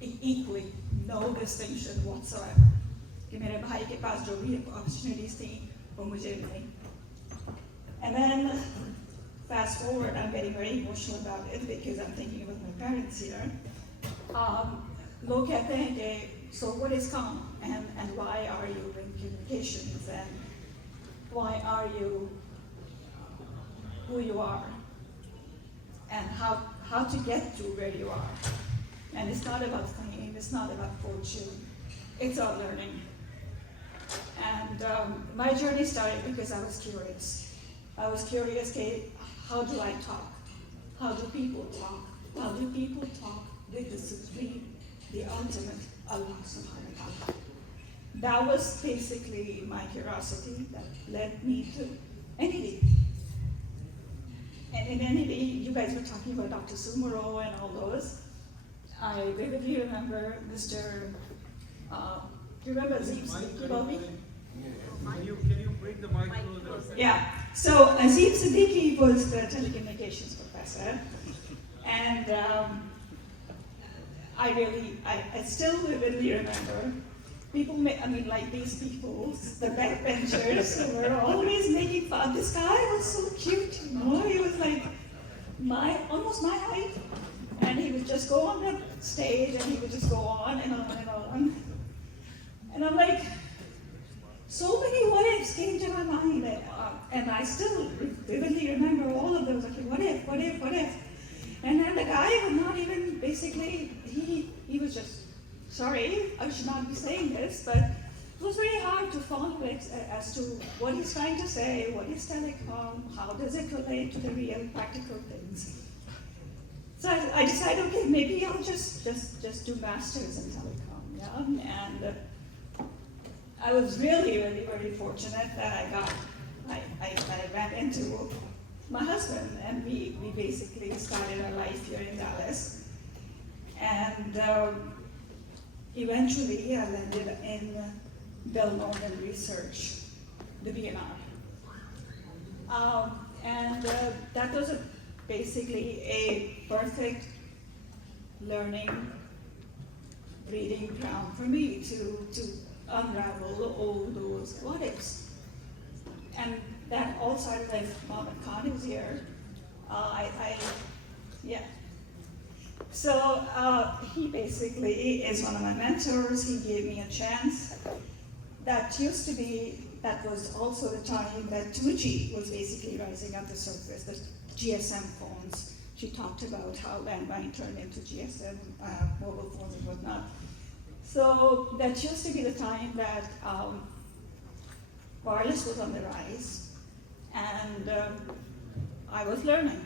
equally, no distinction whatsoever. कि मेरे भाई के पास जो भी opportunities थी वो मुझे मिली. And then fast forward, I'm getting very emotional about it because I'm thinking about my parents here. लोग कहते हैं कि so what is calm and why are you in communications and why are you who you are and how to get to where you are. And it's not about fame, it's not about fortune, it's about learning. And my journey started because I was curious. I was curious, how do I talk? How do people talk? How do people talk with the supreme, the ultimate Allah subhanahu wa ta'ala? That was basically my curiosity that led me to NED. And in NED, you guys were talking about Dr. Sumuro and all those. I vividly remember Mr. Do you remember Azeem Siddiqui about me? Can you bring the mic closer? Yeah. So Azeem Siddiqui was the telecommunications professor, and I still vividly remember people. Like these people, the backbenchers, who were always making fun. This guy was so cute, you know. He was like almost my height, and he would just go on the stage and he would just go on and on and on. And I'm like, so many what ifs came to my mind, and I still vividly remember all of those. Okay, what if, what if, what if? And then the guy would not even basically, he was just, sorry, I should not be saying this, but it was very hard to follow it as to what he's trying to say, what is telecom, how does it relate to the real practical things. So I decided, okay, maybe I'll just do masters in telecom, yeah, and I was really, really, very fortunate that I went into my husband, and we basically started our life here in Dallas. And eventually I landed in Belmont Research, the BNR. That was basically a perfect learning, reading ground for me to unravel all those what ifs. And that all started with Mohammed Khan who's here. So he basically is one of my mentors. He gave me a chance. That was also the time that 2G was basically rising up the surface, the GSM phones. She talked about how landline turned into GSM, mobile phones and whatnot. So that used to be the time that wireless was on the rise, and I was learning.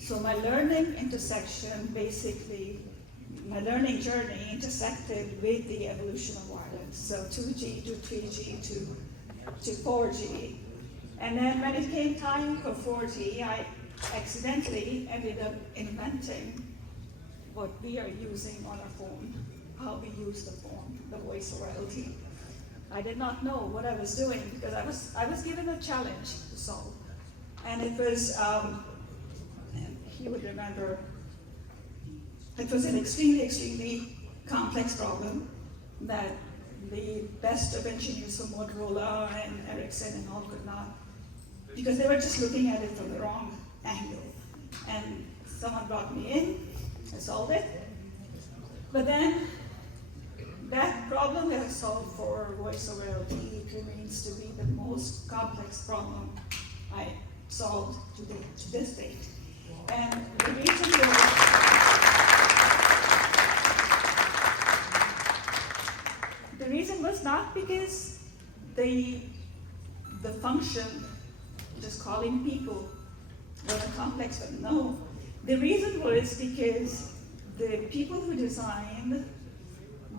So my learning learning journey intersected with the evolution of wireless. So 2G to 3G to 4G. And then when it came time for 4G, I accidentally ended up inventing what we are using on our phone, how we use the phone, the voice over LTE. I did not know what I was doing because I was given a challenge to solve. And it was, he would remember, it was an extremely, extremely complex problem that the best of engineers from Motorola and Ericsson and all could not, because they were just looking at it from the wrong angle. And someone brought me in, I solved it. But then, that problem that I solved for voice over LTE remains to be the most complex problem I solved to this date. And the reason was not because the function, just calling people, was a complex one. No, the reason was because the people who designed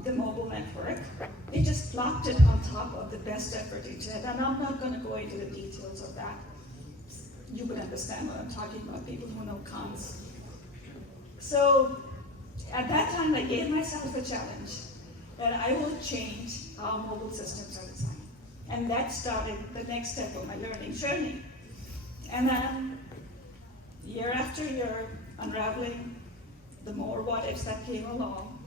the mobile network, they just plopped it on top of the best effort each had. And I'm not going to go into the details of that. You would understand what I'm talking about, people who know cons. So at that time, I gave myself a challenge that I will change how mobile systems are designed. And that started the next step of my learning journey. And then year after year, unraveling the more what ifs that came along,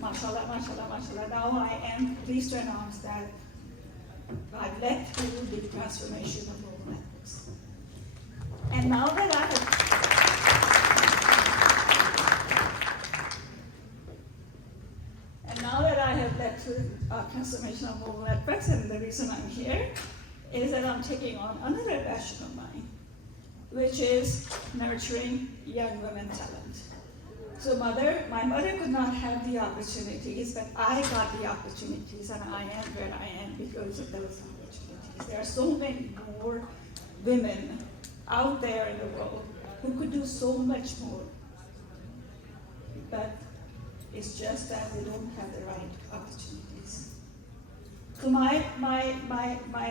mashallah, mashallah, mashallah. Now I am pleased to announce that I've led through the transformation of mobile networks. And now that I have led through transformation of mobile networks, and the reason I'm here is that I'm taking on another passion of mine, which is nurturing young women talent. So my mother could not have the opportunities, but I got the opportunities, and I am where I am because of those opportunities. There are so many more women out there in the world who could do so much more, but it's just that they don't have the right opportunities. So my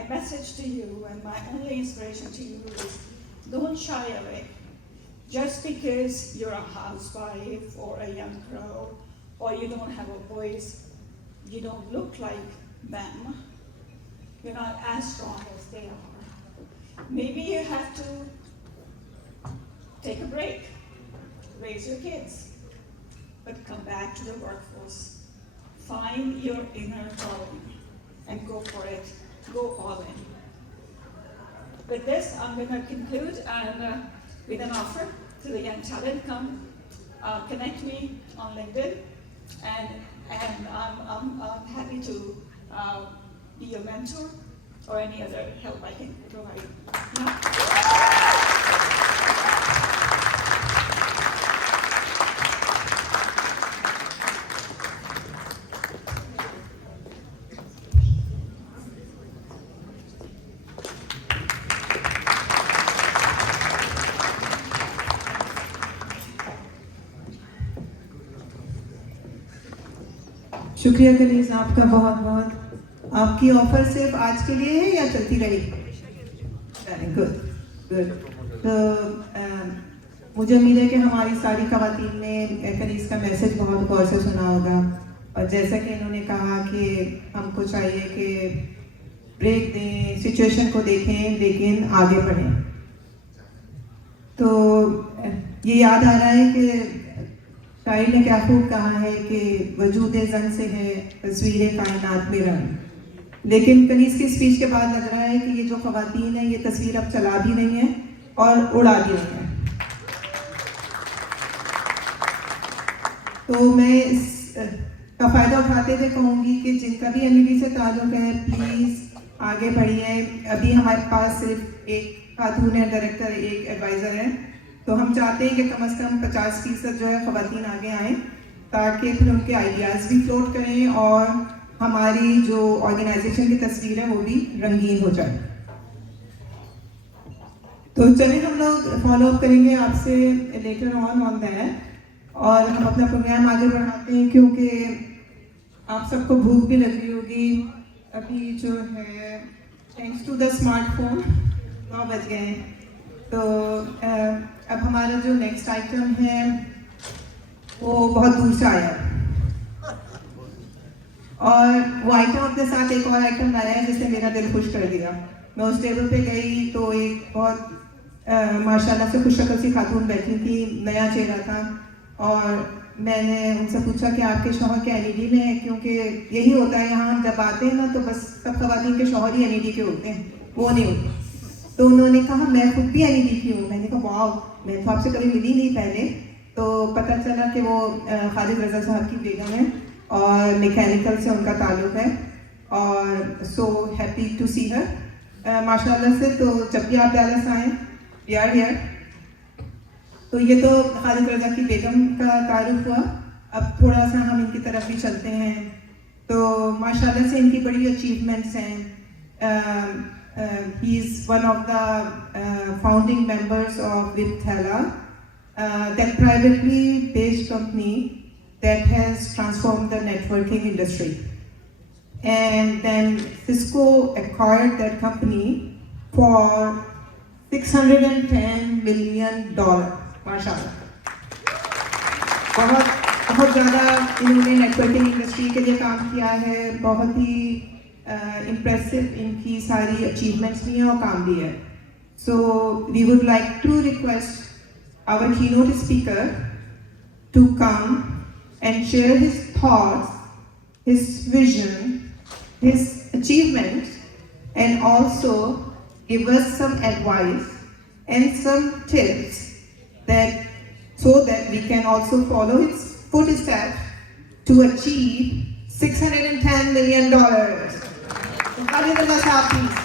message to you and my only inspiration to you is don't shy away. Just because you're a housewife or a young girl or you don't have a voice, you don't look like them, you're not as strong as they are. Maybe you have to take a break, raise your kids, but come back to the workforce. Find your inner calling and go for it. Go all in. With this, I'm going to conclude with an offer to the young talent. Come connect me on LinkedIn, and I'm happy to be a mentor or any other help I can provide. शुक्रिया कनीज, आपका बहुत बहुत। आपकी offer सिर्फ आज के लिए है या चलती रहेगी? गुड। تو مجھے امید ہے کہ ہماری ساری خواتین نے کنیز کا میسج بہت غور سے سنا ہوگا، اور جیسا کہ انہوں نے کہا کہ ہم کو چاہیے کہ بریک دیں، سچویشن کو دیکھیں لیکن آگے بڑھیں. تو یہ یاد آ رہا ہے کہ شاعر نے کیا خوب کہا ہے کہ وجود زن سے ہے تصویر کائنات میں رنگ. لیکن کنیز کی اسپیچ کے بعد لگ رہا ہے کہ یہ جو خواتین ہیں یہ تصویر اب چلا بھی نہیں ہیں اور اڑا بھی نہیں ہیں. تو میں اس کا فائدہ اٹھاتے ہوئے کہوں گی کہ جن کا بھی NED سے تعلق ہے پلیز آگے بڑھیے. ابھی ہمارے پاس صرف ایک خاتون ہے ڈائریکٹر، ایک ایڈوائزر ہے، تو ہم چاہتے ہیں کہ کم از کم 50% جو ہے خواتین آگے آئیں تاکہ پھر ان کے آئیڈیاز بھی فلوٹ کریں اور ہماری جو آرگنائزیشن کی تصویر ہے وہ بھی رنگین ہو جائے. تو چلیں ہم لوگ فالو اپ کریں گے آپ سے لیٹر آن دیٹ، اور ہم اپنا پروگرام آگے بڑھاتے ہیں کیونکہ آپ سب کو بھوک بھی لگ رہی ہوگی. ابھی جو ہے thanks to the smart phone 9 بج گئے ہیں. تو اب ہمارا جو نیکسٹ آئٹم ہے وہ بہت دور سے آیا اور وہ آئٹم اپنے ساتھ ایک اور آئٹم لایا ہے جس نے میرا دل خوش کر دیا. میں اس ٹیبل پہ گئی تو ایک بہت ماشاء اللہ سے خوش شکل سی خاتون بیٹھی تھی، نیا چہرہ تھا، اور میں نے ان سے پوچھا کہ آپ کے شوہر کے NED میں ہیں، کیونکہ یہی ہوتا ہے یہاں ہم جب آتے ہیں نا تو بس سب خواتین کے شوہر ہی NED کے ہوتے ہیں، وہ نہیں ہوتے. تو انہوں نے کہا میں خود بھی NED کی ہوں. میں نے کہا واو، میں تو آپ سے کبھی ملی نہیں پہلے. تو پتہ چلا کہ وہ خالد رضا صاحب کی بیگم ہے اور میکینیکل سے ان کا تعلق ہے، اور سو ہیپی ٹو سی ہر ماشاء اللہ سے. تو جب بھی آپ ڈیلس آئیں وی آر ہیئر. تو یہ تو خالد رضا کی بیگم کا تعارف ہوا. اب تھوڑا سا ہم ان کی طرف بھی چلتے ہیں. تو ماشاء اللہ سے ان کی بڑی اچیومنٹس ہیں. He is one of the founding members of Duetsche, that privately based company that has transformed the networking industry. And then Cisco acquired that company for $610 million. MashaAllah. بہت زیادہ انہوں نے نیٹورکنگ انڈسٹری کے لیے کام کیا ہے. بہت ہی امپریسو ان کی ساری اچیومنٹس بھی ہیں اور کام بھی ہے. So we would like to request our keynote speaker to come and share his thoughts, his vision, his achievements, and also give us some advice and some tips so that we can also follow his footsteps to achieve $610 million. So Khalid Reza, please.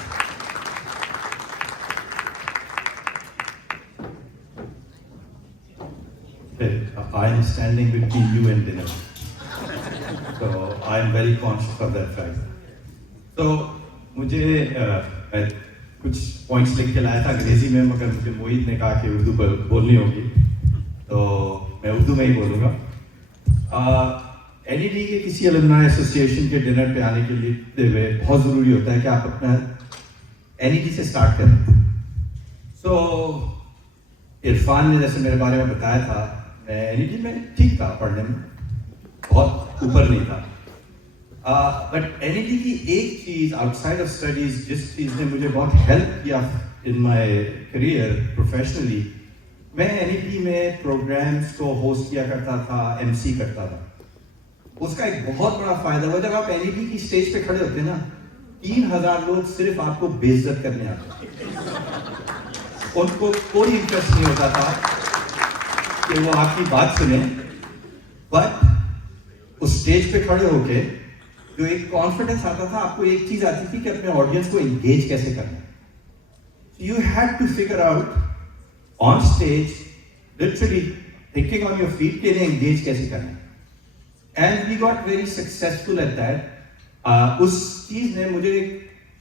I am standing between you and dinner, so I am very conscious of that fact. So مجھے کچھ points لکھ کے لایا تھا انگریزی میں، مگر مجھے موہت نے کہا کہ اردو پر بولنی ہوگی تو میں اردو میں ہی بولوں گا. NED کے کسی الومنائی ایسوسیشن کے ڈنر پہ آنے کے لیے بہت ضروری ہوتا ہے کہ آپ اپنا NED سے اسٹارٹ کریں. سو عرفان نے جیسے میرے بارے میں بتایا تھا، میں NED میں ٹھیک تھا، پڑھنے میں بہت اوپر نہیں تھا. بٹ NED کی ایک چیز آؤٹ سائڈ آف اسٹڈیز، جس چیز نے مجھے بہت ہیلپ کیا ان مائی کریئر پروفیشنلی، میں NED میں پروگرامس کو ہوسٹ کیا کرتا تھا، MC کرتا تھا. اس کا ایک بہت بڑا فائدہ ہوا، جب آپ NED کی اسٹیج پہ کھڑے ہوتے ہیں نا، 3000 لوگ صرف آپ کو بے عزت کرنے آتے ہیں. ان کو کوئی انٹرسٹ نہیں ہوتا تھا کہ وہ آپ کی بات سنیں، بٹ اس اسٹیج پہ کھڑے ہو کے جو ایک کانفیڈنس آتا تھا، آپ کو ایک چیز آتی تھی کہ اپنے آڈینس کو انگیج کیسے کرنا. You had to figure out on stage, literally thinking on your feet کہ انہیں انگیج کیسے کرنا. And we got very successful at that. اس چیز نے مجھے ایک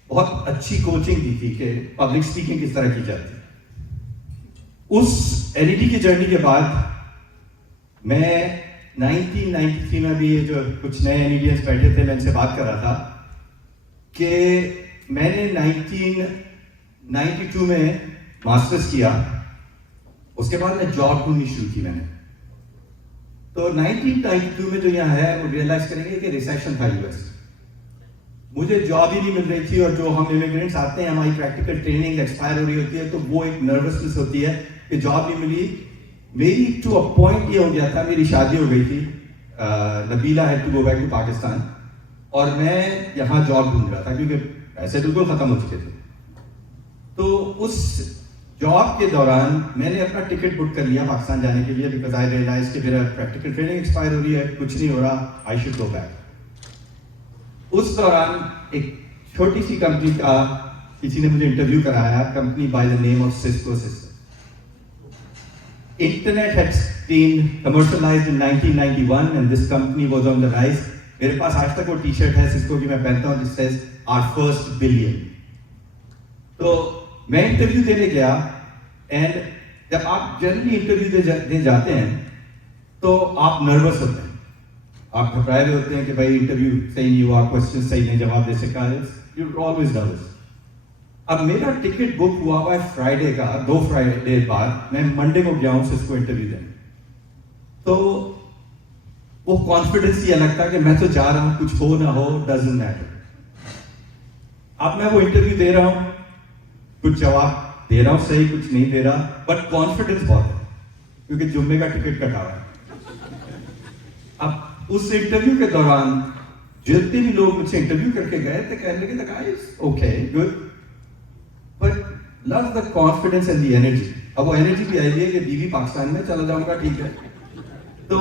بہت اچھی کوچنگ دی تھی کہ پبلک اسپیکنگ کس طرح کی جاتی. اس NED کی جرنی کے بعد میں 1993 میں بھی جو کچھ نئے NEDians بیٹھے تھے، میں ان سے بات کر رہا تھا کہ میں نے 1992 میں मास्टर्स किया, उसके बाद मैं जॉब ढूंढनी शुरू की मैंने। तो 1992 में जो यहाँ है वो रियलाइज करेंगे कि रिसेशन था यूएस, मुझे जॉब ही नहीं मिल रही थी, और जो हम इमिग्रेंट्स आते हैं हमारी प्रैक्टिकल ट्रेनिंग एक्सपायर हो रही होती है, तो वो एक नर्वसनेस होती है कि जॉब नहीं मिली। मेरी टू अ पॉइंट ये हो गया था, मेरी शादी हो गई थी, Nabila had to go back to Pakistan, और मैं यहाँ जॉब ढूंढ रहा था क्योंकि पैसे बिल्कुल खत्म हो चुके थे। तो उस जॉब के दौरान मैंने अपना टिकट बुक कर लिया पाकिस्तान जाने के लिए, बिकॉज आई रियलाइज कि मेरा प्रैक्टिकल ट्रेनिंग एक्सपायर हो रही है, कुछ नहीं हो रहा, आई शुड गो बैक। उस दौरान एक छोटी सी कंपनी का किसी ने मुझे इंटरव्यू कराया, company by the name of Cisco system. Internet had been commercialized in 1991 and this company was on the rise. मेरे पास आज तक वो टी शर्ट है सिस्को की मैं पहनता हूँ, जिस सेज आवर फर्स्ट बिलियन। तो मैं इंटरव्यू देने गया, एंड जब आप जनरली इंटरव्यू देने जाते हैं तो आप नर्वस होते हैं, आप घबराए हुए होते हैं कि भाई इंटरव्यू सही नहीं हुआ, क्वेश्चन सही नहीं जवाब दे सका, यू ऑलवेज नर्वस। अब मेरा टिकट बुक हुआ हुआ है फ्राइडे का, 2 फ्राइडे बाद, मैं मंडे को गया हूँ सिस्को इंटरव्यू देने। तो वो कॉन्फिडेंस ही अलग था कि मैं तो जा रहा हूँ, कुछ हो ना हो डजंट मैटर। अब मैं वो इंटरव्यू दे रहा हूँ, कुछ जवाब दे रहा हूँ सही, कुछ नहीं दे रहा, बट कॉन्फिडेंस बहुत है क्योंकि जुम्मे का टिकट कटा हुआ है। अब उस इंटरव्यू के दौरान जितने भी लोग मुझसे इंटरव्यू करके गए थे कहने लगे guys okay good, but love the confidence and the energy. अब वो एनर्जी भी आई है कि बीवी पाकिस्तान में चला जाऊंगा, ठीक है। तो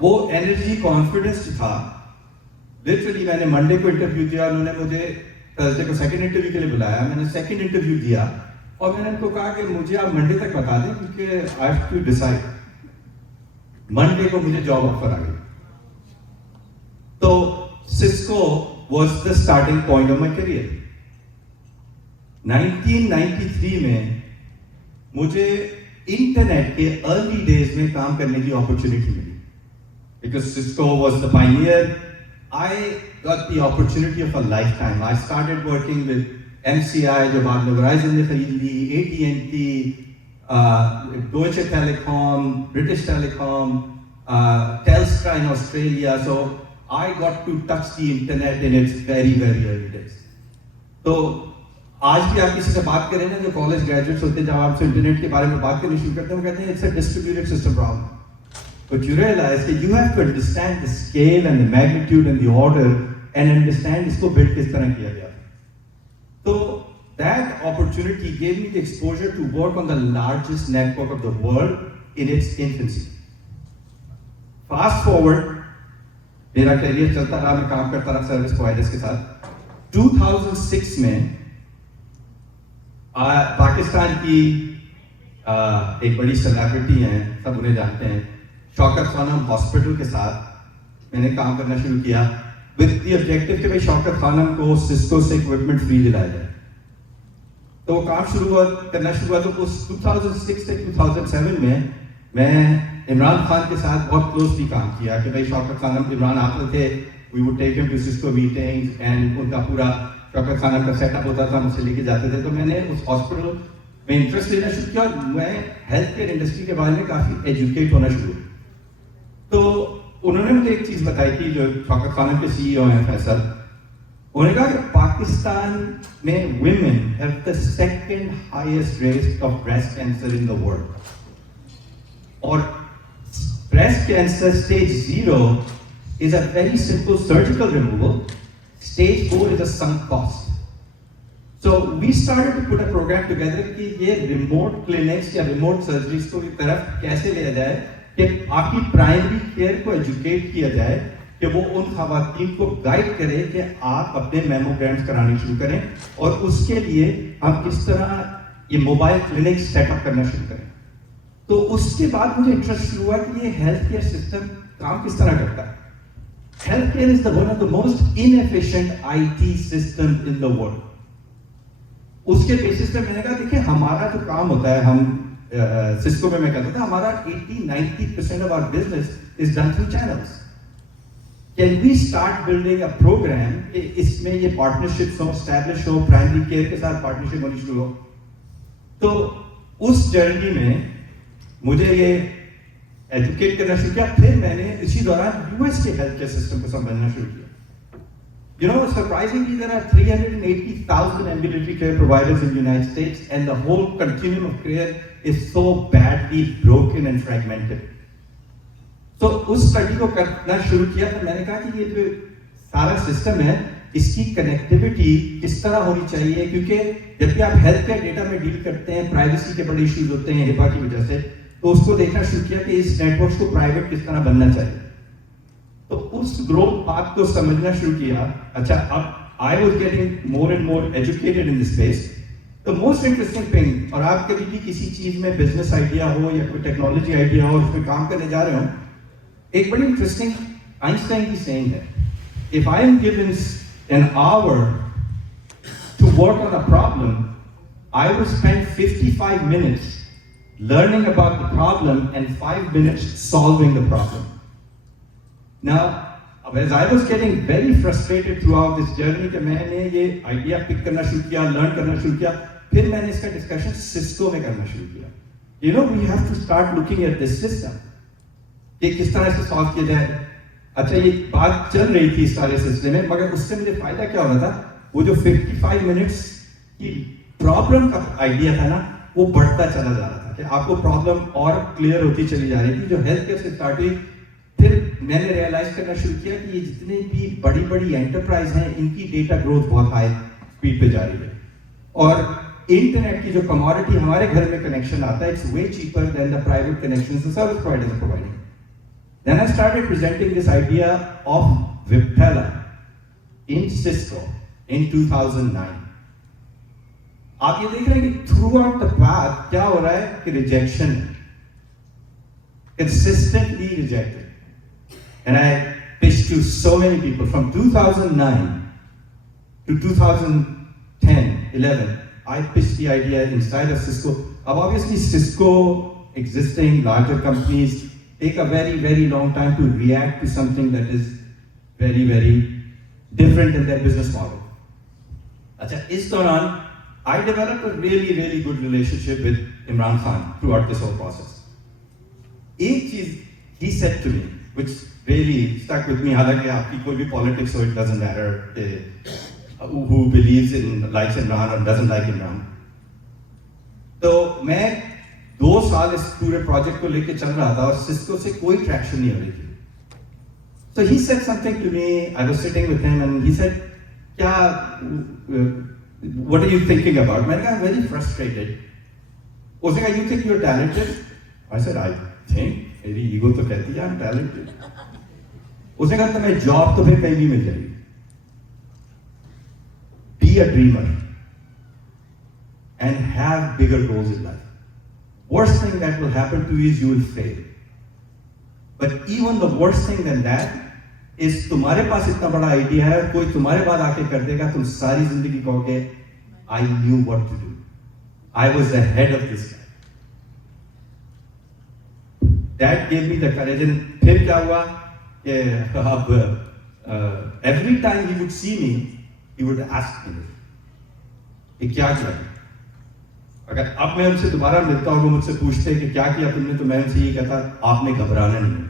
वो एनर्जी कॉन्फिडेंस था। लिटरली मैंने मंडे को इंटरव्यू दिया, उन्होंने मुझे थर्सडे को सेकंड इंटरव्यू के लिए बुलाया, मैंने सेकंड इंटरव्यू दिया और मैंने उनको कहा कि मुझे आप मंडे तक बता दें क्योंकि I have to decide. Monday को मुझे जॉब ऑफर आ गई। तो Cisco was the starting point of my career. 1993 में मुझे इंटरनेट के अर्ली डेज में काम करने की अपॉर्चुनिटी मिली, because Cisco was the pioneer. I got the opportunity of a lifetime. I started working with MCI, जो बाद में Verizon ने खरीद ली, AT&T, Duetsche Telecom, British Telecom, Telstra in Australia. So I got to touch the internet in its very, very early days. तो आज भी आप किसी से बात करें ना, जो कॉलेज ग्रेजुएट्स होते हैं, जब आपसे इंटरनेट के बारे में बात करनी शुरू करते हैं, वो कहते हैं it's a distributed system problem. But you realize that you have to understand the scale and the magnitude and the order and understand इसको build किस तरह किया गया। So that opportunity gave me the exposure to work on the largest network of the world in its infancy. Fast forward, मेरा career चलता रहा, मैं काम करता रहा सर्विस प्रोवाइडर्स के साथ। 2006 में पाकिस्तान की एक बड़ी सेलिब्रिटी हैं, सब उन्हें जानते हैं, शौकत खानम हॉस्पिटल के साथ मैंने काम करना शुरू किया विद द ऑब्जेक्टिव कि भाई शौकत खानम को सिस्को से इक्विपमेंट फ्री दिलाया जाए। तो वो काम करना शुरू हुआ। तो उस 2006 से 2007 में मैं इमरान खान के साथ बहुत क्लोजली काम किया कि भाई शौकत खानम, इमरान आते थे, we would take him to Cisco meetings and उनका पूरा शौकत खानम का सेटअप होता था, मुझसे लेके जाते थे। तो मैंने उस हॉस्पिटल में इंटरेस्ट लेना शुरू किया और मैं हेल्थ केयर इंडस्ट्री के बारे में काफ़ी एजुकेट होना शुरू। तो उन्होंने मुझे एक चीज बताई थी, जो शौकत खानम के सीईओ हैं फैसल, उन्होंने कहा कि पाकिस्तान में women have the second highest rate of breast cancer in the world, और breast cancer stage 0 is a very simple surgical removal, stage 4 is a sunk cost. So we started to put a program together कि ये remote clinics या remote surgeries को की तरफ कैसे लिया जाए कि आपकी प्राइमरी केयर को एजुकेट किया जाए, कि वो उन खवातीन को गाइड करे कि आप अपने मेमोग्राम्स कराने शुरू करें, और उसके लिए हम किस तरह ये मोबाइल क्लिनिक सेटअप करना शुरू करें। तो उसके बाद मुझे इंटरेस्ट हुआ कि ये हेल्थ केयर सिस्टम काम किस तरह करता है। Health care is the one of the most inefficient IT system in the world. उसके बेसिस पे मैंने कहा देखिए हमारा जो काम होता है, हम सिस्को में मैं कहता था हमारा 80-90% of our business is done through channels. Can we start building a program कि इसमें ये partnerships हो, establish हो, primary care के साथ partnership होनी शुरू हो। तो उस जर्नी में मुझे ये एजुकेट करना शुरू किया, फिर मैंने इसी दौरान यूएस के हेल्थ केयर सिस्टम को समझना शुरू किया. You know, surprisingly, there are 380,000 ambulatory care providers in the United States, and the whole continuum of care is so badly broken and fragmented. So, उस स्टडी को करना शुरू किया तो मैंने कहा कि ये जो सारा सिस्टम है, इसकी कनेक्टिविटी किस तरह होनी चाहिए, क्योंकि जब भी आप हेल्थ केयर डेटा में डील करते हैं, प्राइवेसी के बड़े इश्यूज होते हैं हिपा की वजह से, तो उसको देखना शुरू किया कि इस नेटवर्क को प्राइवेट किस तरह बनना चाहिए. तो उस ग्रोथ पाथ को समझना शुरू किया. अच्छा, अब I was getting more and more educated in this space. The most interesting thing, और आप कभी भी किसी चीज में बिजनेस आइडिया हो या कोई टेक्नोलॉजी आइडिया हो, उसमें काम करने जा रहे हो, एक बड़ी इंटरेस्टिंग आइंस्टाइन की सेइंग है, if I am given an hour to work on a problem, I will spend 55 minutes learning about the problem and 5 minutes solving the problem. Now, as I was getting very frustrated throughout this journey, कि मैंने ये idea pick करना शुरू किया, learn करना शुरू किया, फिर मैंने इसका discussion Cisco में करना शुरू किया. You know, we have to start looking at this system. कि किस तरह से solve किया जाए. अच्छा, ये बात चल रही थी इस सारे सिस्टम में, मगर उससे मुझे फायदा क्या हो रहा था, वो जो 55 मिनट्स की प्रॉब्लम का आइडिया था ना, वो बढ़ता चला जा रहा था कि आपको प्रॉब्लम और क्लियर होती चली जा रही थी. जो हेल्थ केयर से स्टार्ट हुई, फिर मैंने रियलाइज करना शुरू किया कि ये जितने भी बड़ी बड़ी एंटरप्राइज हैं, इनकी डेटा ग्रोथ बहुत हाई स्पीड पे जा रही है, और इंटरनेट की जो कमोडिटी हमारे घर में कनेक्शन आता है, it's way cheaper than the private connections the service providers are providing. Then I started presenting this idea of Viptela in Cisco in 2009. आप ये देख रहे हैं कि throughout the path क्या हो रहा है कि rejection, consistently rejected. And I pitched to so many people from 2009 to 2010, 11. I pitched the idea inside of Cisco. अब obviously Cisco, existing larger companies, take a very, very long time to react to something that is very, very different in their business model. अच्छा, इस दौरान I developed a really, really good relationship with Imran Khan throughout this whole process. एक चीज he said to me, which really stuck with me, हालांकि आपकी कोई भी politics हो, it doesn't matter who believes in, likes Imran or doesn't like Imran. तो मैं 2 साल इस पूरे प्रोजेक्ट को लेके चल रहा था और सिस्को से कोई ट्रैक्शन नहीं हो रही थी. So he said something to me. I was sitting with him and he said, क्या what are you thinking about? मैंने कहा, I'm very frustrated. उसने कहा, you think you're talented? I said, I think, मेरी ईगो तो कहती है I'm talented. उसने कहा, तो मैं जॉब तो फिर कहीं भी मिल जाएगी. Be a dreamer and have bigger goals in life. Worst thing that will happen to you is you will fail. But even the worst thing than that is तुम्हारे पास इतना बड़ा आइडिया है, कोई तुम्हारे बाद आके कर देगा, तुम सारी जिंदगी कहोगे I knew what to do. I was ahead of this guy. That gave me the courage. And फिर क्या हुआ कि अब every time he would see me, he would ask me कि क्या किया. अगर अब मैं उनसे दोबारा मिलता हूँ, वो मुझसे पूछते हैं कि क्या किया तुमने, तो मैं उनसे ये कहता, आपने घबराना नहीं.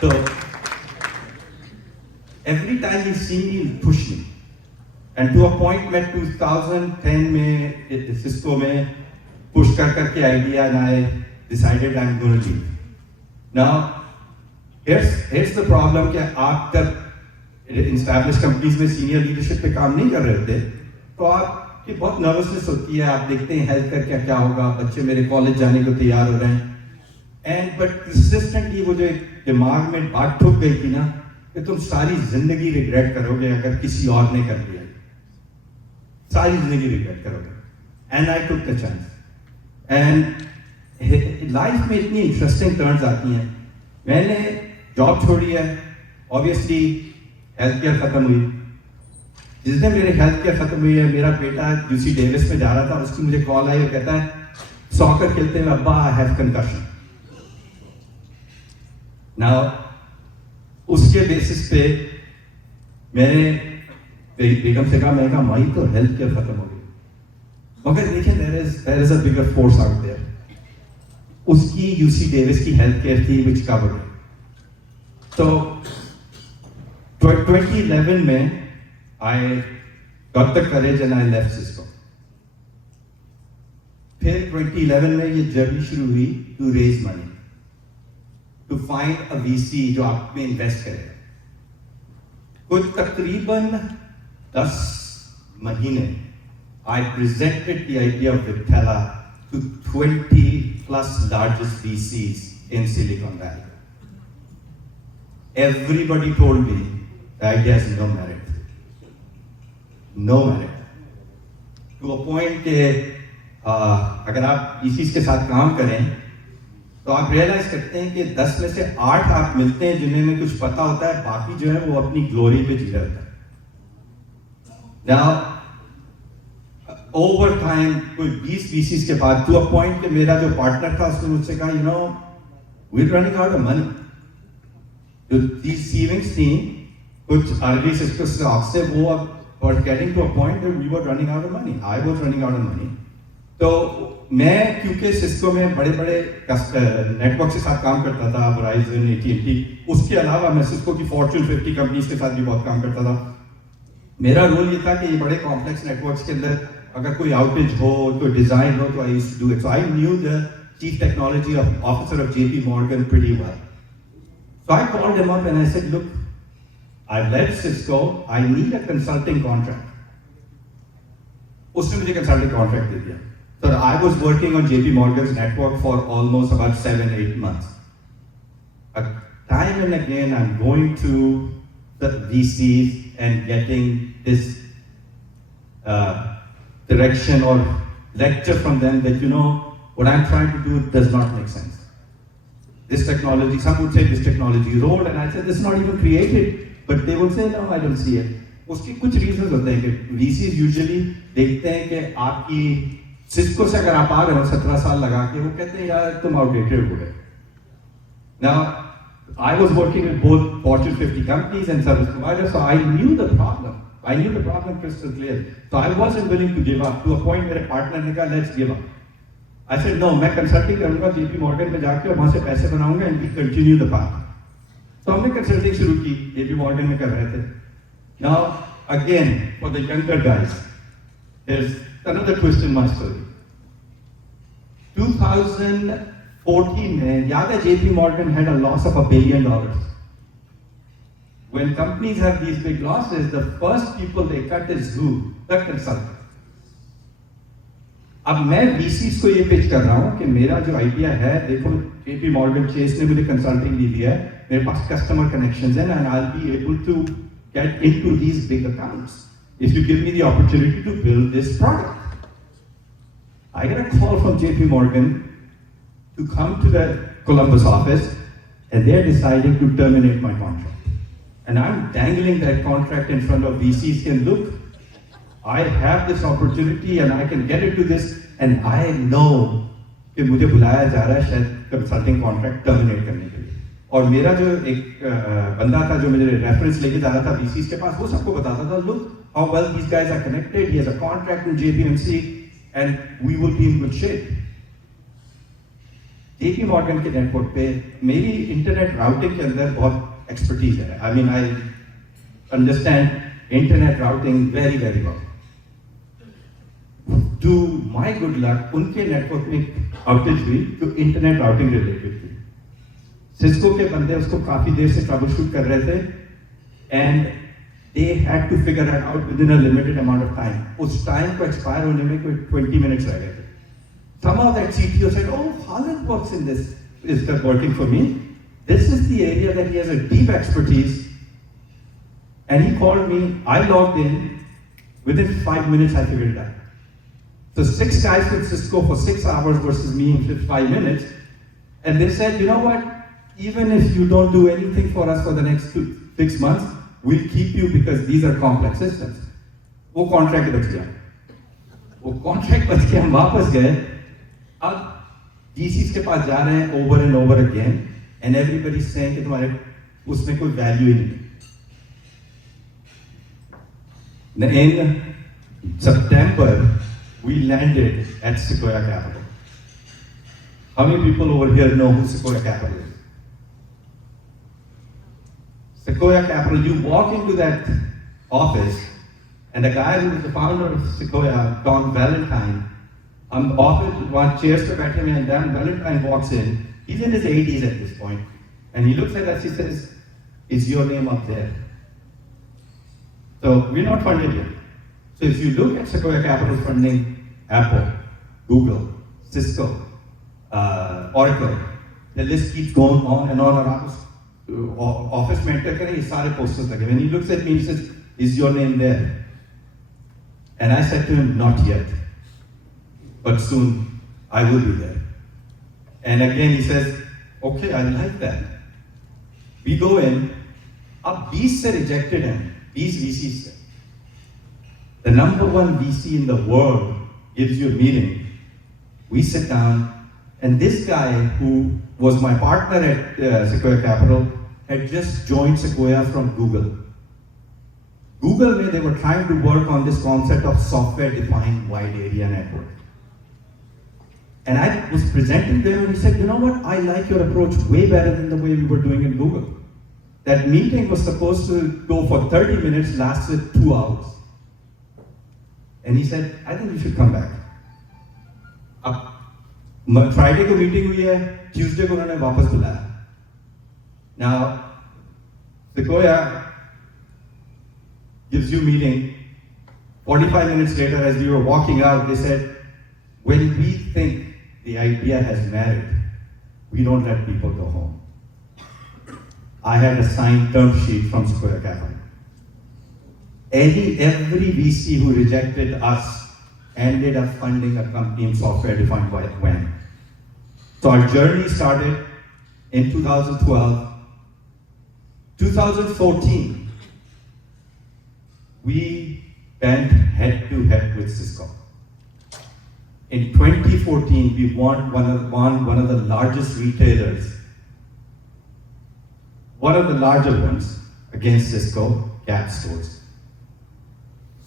तो every time he see me, he'll push me. And to a point, मैं 2010 में सिस्को में push करके idea, and I decided I'm going to leave. Now, here's the problem कि आप जब established companies में senior leadership पे काम नहीं कर रहे थे, तो आप कि बहुत नर्वसनेस होती है. आप देखते हैं हेल्थ केयर क्या होगा, बच्चे मेरे कॉलेज जाने को तैयार हो रहे हैं, एंड बट कंसिस्टेंटली वो जो दिमाग में बात ठुक गई थी ना कि तुम सारी जिंदगी रिग्रेट करोगे अगर किसी और ने कर लिया, सारी जिंदगी रिग्रेट करोगे. And I took the chance. And life में इतनी इंटरेस्टिंग टर्न्स आती हैं. मैंने जॉब छोड़ी है, ऑब्वियसली हेल्थ केयर खत्म हुई. जिस दिन मेरे हेल्थ केयर खत्म हुई है, मेरा बेटा यूसी डेविस में जा रहा था, उसकी मुझे कॉल आई और कहता है, सॉकर खेलते हैं अब्बा, आई हैव कंकशन. नाउ उसके बेसिस पे मैंने बेगम से कहा, मैं कहा माई तो हेल्थ केयर खत्म हो गई. मगर देखिए there is a bigger force out there. उसकी UC Davis की हेल्थ केयर थी which covered it. So 2011 में I got the courage and I left Cisco. फिर 2011 में ये जर्नी शुरू हुई to raise money, to find a VC जो आप में इन्वेस्ट करेगा. कुछ तकरीबन 10 महीने I presented the idea of Viptela to 20 plus largest VCs in Silicon Valley. Everybody told me the idea has no merit. No merit. To a point के अगर आप VCs के साथ काम करें तो आप रियलाइज करते हैं कि 10 में से 8 आप मिलते हैं जिन्हें में कुछ पता होता है, बाकी जो है वो अपनी ग्लोरी पे जी रहता है. Now over time कोई 20 VCs के बाद to a point कि मेरा जो पार्टनर था उसने मुझसे कहा, you know, we're running out of money. तो these savings थी कुछ अर्ली Cisco stocks से, वो अब were getting to a point that we were running out of money. I was running out of money. तो मैं क्योंकि सिस्को में बड़े बड़े नेटवर्क के साथ काम करता था, Verizon, AT&T, उसके अलावा मैं सिस्को की Fortune 50 कंपनीज के साथ भी बहुत काम करता था. मेरा रोल ये था कि ये बड़े कॉम्प्लेक्स नेटवर्क्स के अंदर अगर कोई आउटेज हो, कोई डिजाइन हो, तो I used to do it. So I knew the chief technology officer of JP Morgan pretty well. So I called him up and I said, look, I've left Cisco, I need a consulting contract. उसने मुझे consulting contract दे दिया. So I was working on JP Morgan's network for almost about 7-8 months. Time and again, I'm going to the VCs and getting this direction or lecture from them that, you know, what I'm trying to do does not make sense. This technology, some would say this technology is old, and I said, this is not even created. But they will say, no, I don't see it. उसके कुछ reasons होते हैं कि VCs usually देखते हैं कि आपकी Cisco से अगर आप आ गए हो 17 साल लगा के, वो कहते हैं यार तुम outdated हो गए. Now, I was working with both Fortune 50 companies and service providers, so I knew the problem. I knew the problem crystal clear. So I wasn't willing to give up. To a point मेरे partner ने कहा, let's give up. I said, no, मैं consulting करूँगा JP Morgan में जाके और वहाँ से पैसे बनाऊँगा and we continue the path. So हमने consulting शुरू की, JP Morgan में कर रहे थे. Now, again, for the younger guys, there's another twist in my story. 2014 में, याद है JP Morgan had a loss of $1 billion. When companies have these big losses, the first people they cut is who? The consultant. अब मैं VCs को ये pitch कर रहा हूँ कि मेरा जो आइडिया है, देखो JP Morgan Chase ने मुझे कंसल्टिंग दी दिया है, मेरे पास कस्टमर कनेक्शंस हैं and I'll be able to get into these big accounts if you give me the opportunity to build this product. I get a call from JP Morgan to come to the Columbus office and they're deciding to terminate my contract. And I'm dangling that contract in front of VCs and look, I have this opportunity and I can get into this and I know कि मुझे बुलाया जा रहा है शायद consulting contract terminate करने के लिए. और मेरा जो एक बंदा था जो मुझे रेफरेंस लेके जा रहा था VCs के पास, वो सबको बताता था, look how well these guys are connected, he has a contract in JPMC and we will be in good shape. JP Morgan के नेटवर्क पे मेरी इंटरनेट राउटिंग के अंदर बहुत एक्सपर्टीज है. I mean, I understand internet routing very, very well. To my good luck, उनके network में outage हुई जो इंटरनेट राउटिंग रिलेटेड थी. सिस्को के बंदे उसको काफी देर से ट्रबल शूट कर रहे थे and they had to figure it out within a limited amount of time. उस टाइम को एक्सपायर होने में कोई 20 मिनट्स रह गए थे. Somehow that CTO said, oh, Khalid works in this. Is that working for me? This is the area that he has a deep expertise. And he called me, I logged in, within 5 minutes I figured it out. So 6 guys from Cisco for 6 hours versus me in 5 minutes. And they said, you know what? Even if you don't do anything for us for the next 6 months, we'll keep you because these are complex systems. वो contract बच गया. वो contract बच गया, हम वापस गए. अब DCs के पास जा रहे हैं over and over again, and everybody saying कि तुम्हारे उसमें कोई value ही नहीं. In September we landed at Sequoia Capital. How many people over here know who Sequoia Capital is? Sequoia Capital, you walk into that office, and the guy who is the founder of Sequoia, Don Valentine, office, one chairs to बैठे में, and Dan Valentine walks in. He's in his 80s at this point, and he looks at us, he says, "Is your name up there?" So we're not funded yet. So if you look at Sequoia Capital funding, Apple, Google, Cisco, Oracle, the list keeps going on and on around. Office में enter करें, ये सारे posters लगे. When he looks at me, he says, "Is your name there?" And I said to him, "Not yet, but soon I will be there." And again he says, "Okay, I like that." We go in, अब 20 से rejected हैं, 20 VCs से. The number one VC in the world gives you a meeting. We sit down, and this guy who was my partner at Sequoia Capital had just joined Sequoia from Google. Google, they were trying to work on this concept of software-defined wide area network. And I was presenting to him, and he said, "You know what? I like your approach way better than the way we were doing in Google." That meeting was supposed to go for 30 minutes, lasted 2 hours. And he said, "I think you should come back." Friday को meeting हुई है, Tuesday को उन्होंने वापस बुलाया. Now, Sequoia gives you meeting. 45 minutes later, as we were walking out, they said, "When we think the idea has merit, we don't let people go home." I had a signed term sheet from Sequoia Capital. Every VC who rejected us ended up funding a company in software-defined WAN. So our journey started in 2012. 2014, we went head-to-head with Cisco. In 2014, we won one of the largest retailers, one of the larger ones against Cisco, Gap stores.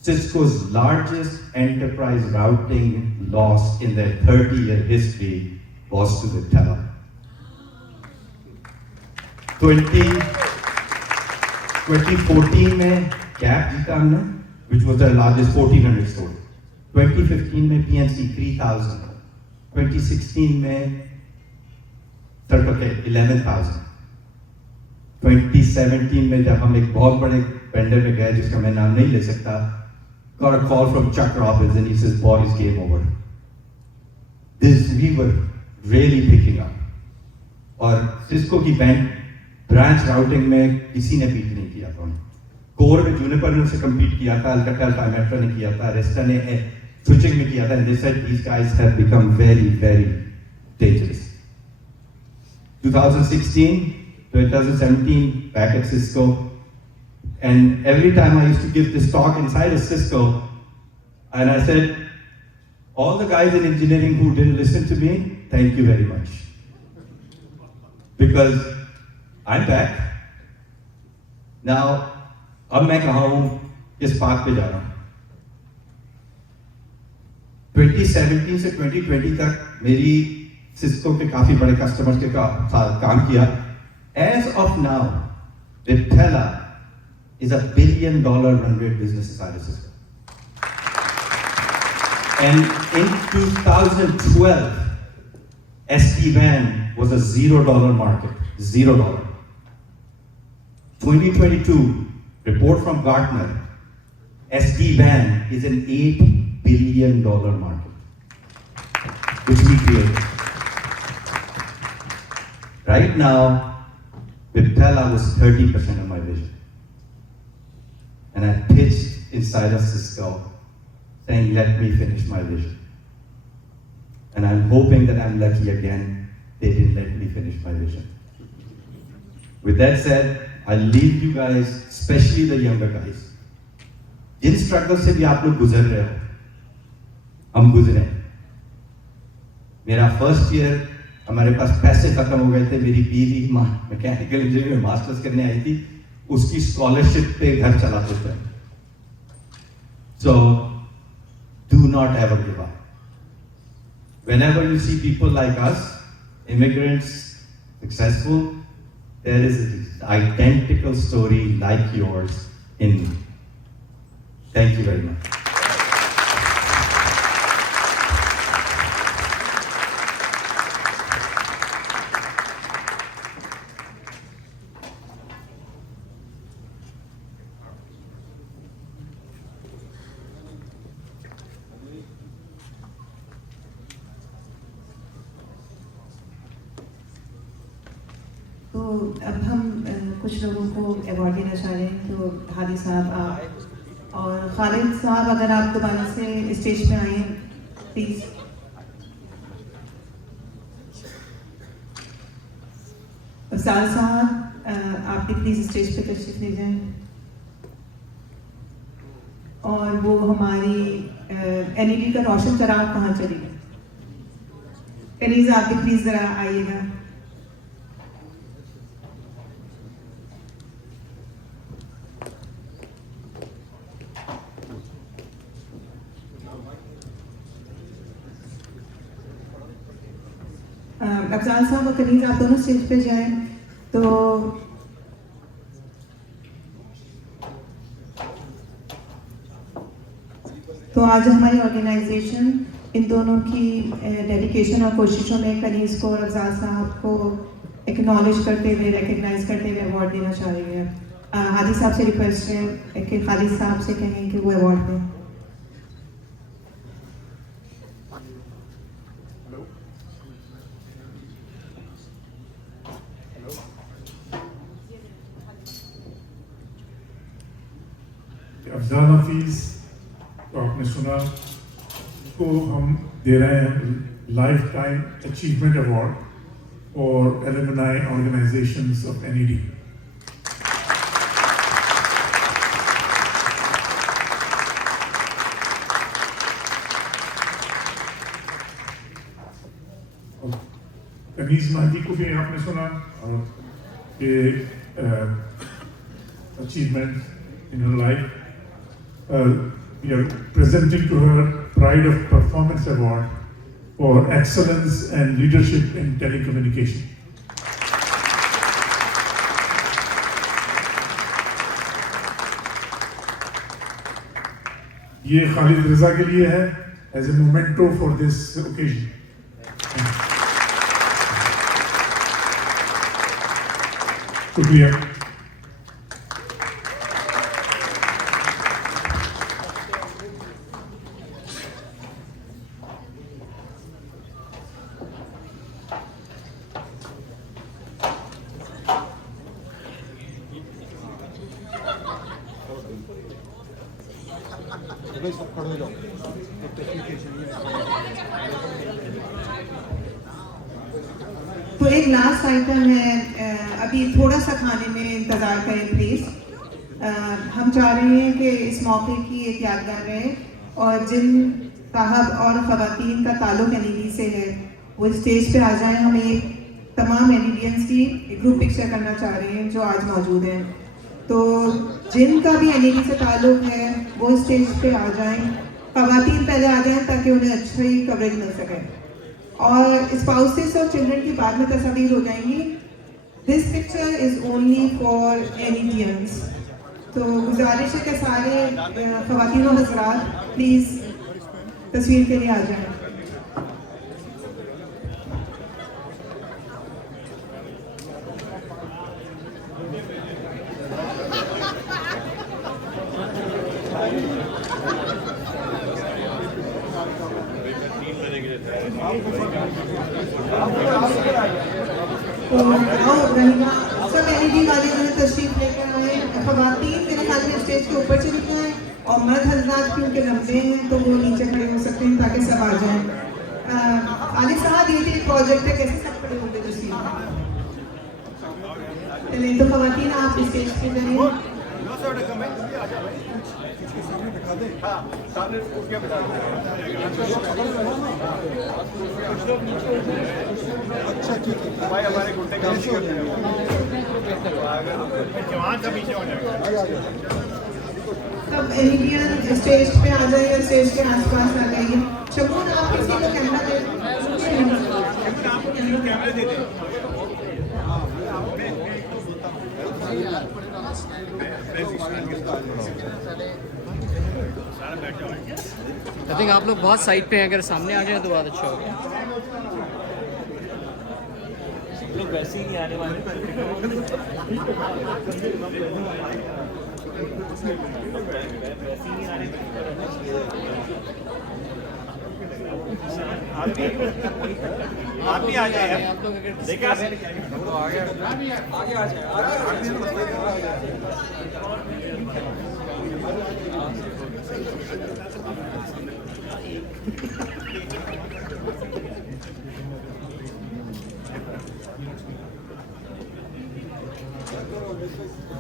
Cisco's largest enterprise routing loss in their 30-year history was to the Telecom. 2014 में Gap जीता हमने, which was their largest 1400 store. 2015 में PNC 3000. 2016 में Circle K 11,000. 2017 में जब हम एक बहुत बड़े वेंडर में गए जिसका मैं नाम नहीं ले सकता, got a call from Chuck Robbins and he says, "Boys, game over." We were really picking up. और Cisco की branch routing में किसी ने beat नहीं किया था. Core में Juniper ने उनसे compete किया था, Alcatel Pymetra ने किया था, Arista ने switching में किया था, and they said these guys have become very, very dangerous. 2016, 2017, back at Cisco. And every time I used to give this talk inside of Cisco, and I said, "All the guys in engineering who didn't listen to me, thank you very much. Because I'm back. Now, अब मैं कहाँ हूँ, किस path पे जा रहा हूँ? 2017 से 2020 तक मेरी Cisco के काफी बड़े customers के साथ काम किया. As of now, Vitella is a $1 billion run rate business inside of Cisco. And in 2012, SD-WAN was a $0 market, $0. 2022, report from Gartner, SD-WAN is an $8 billion market, which we created. Right now, Vitella was 30% of my vision. And I pitched inside of Cisco saying, "Let me finish my vision." And I'm hoping that I'm lucky again, they didn't let me finish my vision. With that said, I'll leave you guys, especially the younger guys. Jin struggle से भी आप लोग गुजर रहे हो, हम गुजरे. मेरा first year, हमारे पास पैसे खत्म हो गए थे, मेरी बीवी मैकेनिकल इंजीनियरिंग में मास्टर्स करने आई थी, उसकी स्कॉलरशिप पे घर चलाते थे. So, do not ever give up. Whenever you see people like us, immigrants, successful, there is an identical story like yours in me. Thank you very much. तो अब हम कुछ लोगों को अवार्ड देना चाह रहे हैं, तो हादी साहब आप और खालिद साहब अगर आप दोबारा से स्टेज पे आए प्लीज। अफजाल साहब आप भी प्लीज स्टेज पे तशरीफ ले जाएं। और वो हमारी एनईडी का रोशन चराग कहाँ चली गई? कनीज आप भी प्लीज जरा आइएगा। अफजाल साहब और कनीज आप दोनों स्टेज पे जाएं। तो आज हमारी ऑर्गेनाइजेशन इन दोनों की डेडिकेशन और कोशिशों में कनीज को और अफजाल साहब को एक्नॉलेज करते हुए, रिकग्नाइज करते हुए अवार्ड देना चाह रही है। हादी साहब से रिक्वेस्ट है कि खालिद साहब से कहें कि वो अवार्ड दें। अफजाल हफीज तो आपने सुना, को हम दे रहे हैं लाइफ टाइम अचीवमेंट अवार्ड और alumni organisations of NED। Kaneez Mehdi को भी आपने सुना और ये achievement in her life. We are presenting to her Pride of Performance Award for Excellence and Leadership in Telecommunication. ये खालिद रजा के लिए है as a memento for this occasion. शुक्रिया। तो एक लास्ट आइटम है, अभी थोड़ा सा खाने में इंतज़ार करें प्लीज़। हम चाह रहे हैं कि इस मौके की एक यादगार रहे और जिन साहब और ख़वातीन का ताल्लुक़ NED से है वो स्टेज पे आ जाएं। हम एक तमाम NEDians की ग्रुप पिक्चर करना चाह रहे हैं जो आज मौजूद हैं। तो जिनका भी NED से ताल्लुक़ है वो स्टेज पे आ जाएं। ख़वातीन पहले आ जाएं ताकि उन्हें अच्छी कवरेज मिल सके और स्पाउसेस और चिल्ड्रन की बाद में तस्वीर हो जाएंगी। This picture is only for NEDians। तो गुजारिश है कि सारे ख़वातीन और हज़रात प्लीज़ तस्वीर के लिए आ जाएं। सब NED वाले जो है तशरीफ लेकर आए। ख़वातीन मेरे ख्याल में स्टेज के ऊपर चली जाएं और मर्द हज़रात क्योंकि लंबे हैं तो वो नीचे खड़े हो सकते हैं ताकि सब आ जाएं। खालिद साहब ये भी प्रोजेक्ट है, कैसे सब खड़े होंगे तस्वीर चलिए। तो ख़वातीन आप स्टेज पे जाइए। अच्छा ठीक है भाई, हमारे गुंडे काम हो जाएगा, जवान का पीछे हो जाएगा। सब एनिडियन स्टेज पे आ जाइए, स्टेज के आसपास आ जाइए। शगुन आप किसी को कैमरा दे आई थिंक आप लोग बहुत साइड पे हैं, अगर सामने आ जाए तो बहुत अच्छा होगा। लोग वैसे ही नहीं आने वाले। वैसे ही नहीं आने आप भी आ जाए। आप लोग अगर देखा आगे आ जाए।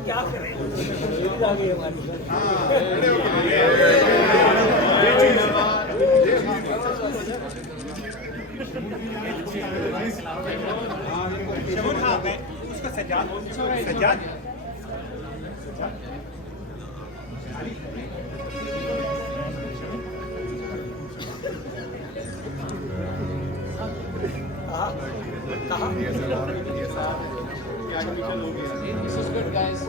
क्या करें आगे हमारी उसका Sajjad This is good, guys.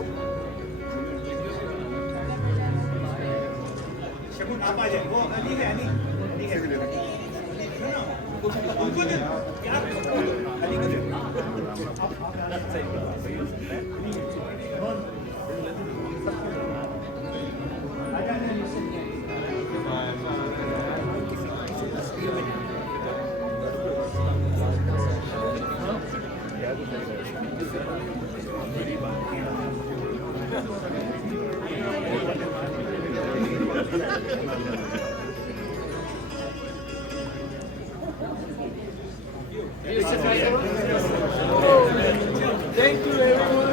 शगुन आप आ जाए। वो अली है, अली है। उनको दे क्या अली को दे। Thank you, everyone.